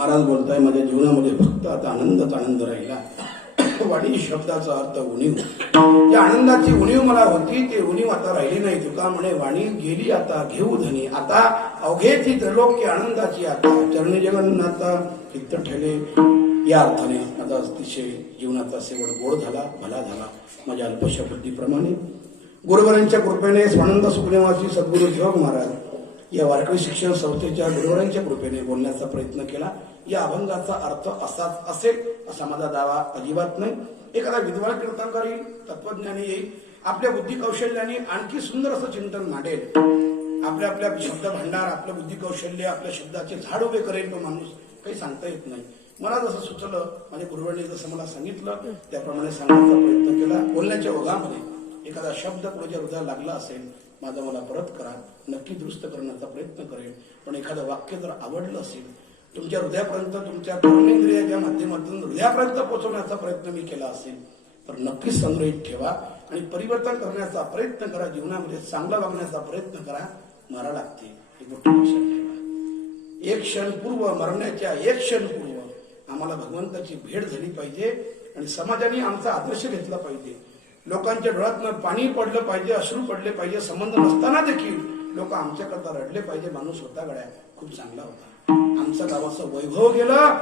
महाराज बोलताय माझ्या जीवनामध्ये फक्त आता आनंदच आनंद राहिला. वाणी शब्दाचा अर्थ उणीव. त्या आनंदाची उणीव मला होती, ते उणीव आता राहिली नाही. तुका म्हणे वाणी गेली आता घेऊ धनी. आता अवघे ती त्रैलोक्य आनंदाची आता चरणी जगन्नाथ चित्त ठेले. या अर्थाने माझा अतिशय जीवनाचा शेवट गोड झाला, भला झाला माझ्या अल्पशा बुद्धीप्रमाणे. गुरुवरांच्या कृपेने स्वानंद सुखदेवाची सद्गुरू ठेवक महाराज या वारकरी शिक्षण संस्थेच्या गुरुवरांच्या कृपेने बोलण्याचा प्रयत्न केला. या अभंगाचा अर्थ असाच असेल असा माझा दावा अजिबात नाही. एखादा विद्वान कीर्तनकार येईल, तत्वज्ञानी येईल, आपल्या बुद्धी कौशल्याने आणखी सुंदर असं चिंतन मांडेल. आपल्या आपल्या शब्द भांडार, आपलं बुद्धी कौशल्य, आपल्या शब्दाचे झाड उभे करेल तो माणूस. काही सांगता येत नाही. मला जसं सुचलं, माझ्या गुरुवांनी जसं मला सांगितलं त्याप्रमाणे सांगण्याचा प्रयत्न केला. बोलण्याच्या ओघामध्ये एखादा शब्द कोणाच्या हृदयाला लागला असेल, माझा मला परत करा, नक्की दुरुस्त करण्याचा प्रयत्न करेल. पण एखादं वाक्य जर आवडलं असेल, तुमच्या हृदयापर्यंत, तुमच्या कर्मेंद्रियाच्या माध्यमातून हृदयापर्यंत पोहोचवण्याचा प्रयत्न मी केला असेल तर नक्कीच संग्रहित ठेवा आणि परिवर्तन करण्याचा प्रयत्न करा. जीवनामध्ये चांगला वागण्याचा प्रयत्न करा. मरा लागते ही गोष्ट लक्षात ठेवा. एक क्षण पूर्व, मरण्याच्या एक क्षण पूर्व आम्हाला भगवंताची भेट झाली पाहिजे आणि समाजाने आमचा आदर्श घेतला पाहिजे. लोकांच्या डोळ्यातनं पाणी पडलं पाहिजे, अश्रू पडले पाहिजे. संबंध नसताना देखील लोक आमच्याकरता रडले पाहिजे. माणूस होता गड्या, खूप चांगला होता, आमचं गावाचं वैभव गेलं,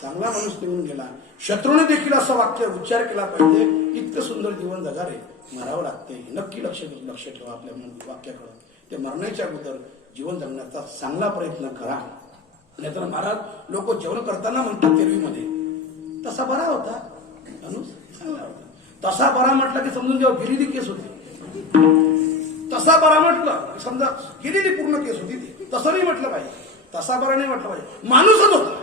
चांगला माणूस निघून गेला. शत्रूने देखील असं वाक्य उच्चार केला पाहिजे, इतकं सुंदर जीवन जगा रे, मरावं लागते. नक्की लक्ष ठेवा आपल्या वाक्याकडं. ते मरण्याच्या अगोदर जीवन जगण्याचा चांगला प्रयत्न करा. नाहीतर महाराज लोक जेवण करताना म्हणतात तेरवीमध्ये तसा बरा होता माणूस, चांगला होता. तसा बरा म्हटलं की समजून जेव्हा गेलेली केस होती. तसा बरा म्हटलं समजा गेलेली पूर्ण केस होती ती. तसं नाही म्हटलं पाहिजे, तसा बरा नाही म्हटलं पाहिजे, माणूसच होता.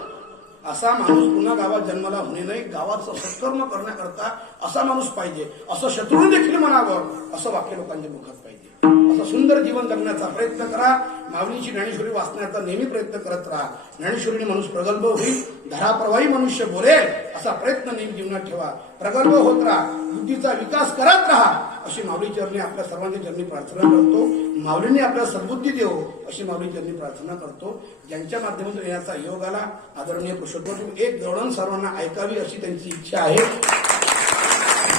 असा माणूस पुन्हा गावात जन्माला होणे नाही. गावाचं सत्कर्म करण्याकरता असा माणूस पाहिजे, असं शत्रूने देखील म्हणावं असं वाक्य लोकांच्या मुखात पाहिजे. असं सुंदर जीवन जगण्याचा प्रयत्न करा. माऊलीची ज्ञानेश्वरी वाचण्याचा नेहमी प्रयत्न करत राहा. ज्ञानेश्वरीने माणूस प्रगल्भ होईल, धराप्रवाही मनुष्य बोलेल असा प्रयत्न नेहमी जीवनात ठेवा. प्रगल्भ होत राहा, बुद्धीचा विकास करत राहा अशी माऊली चरणी आपल्या सर्वांच्या चरणी प्रार्थना करतो. माऊलींनी आपल्याला सद्बुद्धी देवो अशी माऊली चरणी प्रार्थना करतो. ज्यांच्या माध्यमातून येण्याचा योग आला आदरणीय पुरुषोत्तम एक दौडण सर्वांना ऐकावी अशी त्यांची इच्छा आहे.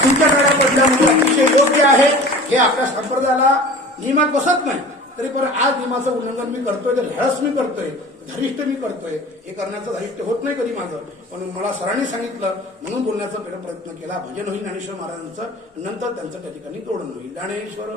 तुमच्या काळात पडल्यामुळे अतिशय योग्य आहे. हे आपल्या संप्रदायाला नियमात बसत नाही, तरी पण आज नियमाचं उल्लंघन मी करतोय, तर धाडस मी करतोय, धरिष्ठ मी करतोय. हे करण्याचं धरिष्ठ होत नाही कधी माझं, पण मला सरांनी सांगितलं म्हणून बोलण्याचा प्रयत्न केला. भजन होईल ज्ञानेश्वर महाराजांचं, नंतर त्यांचं त्या ठिकाणी तोडण होईल. ज्ञानेश्वर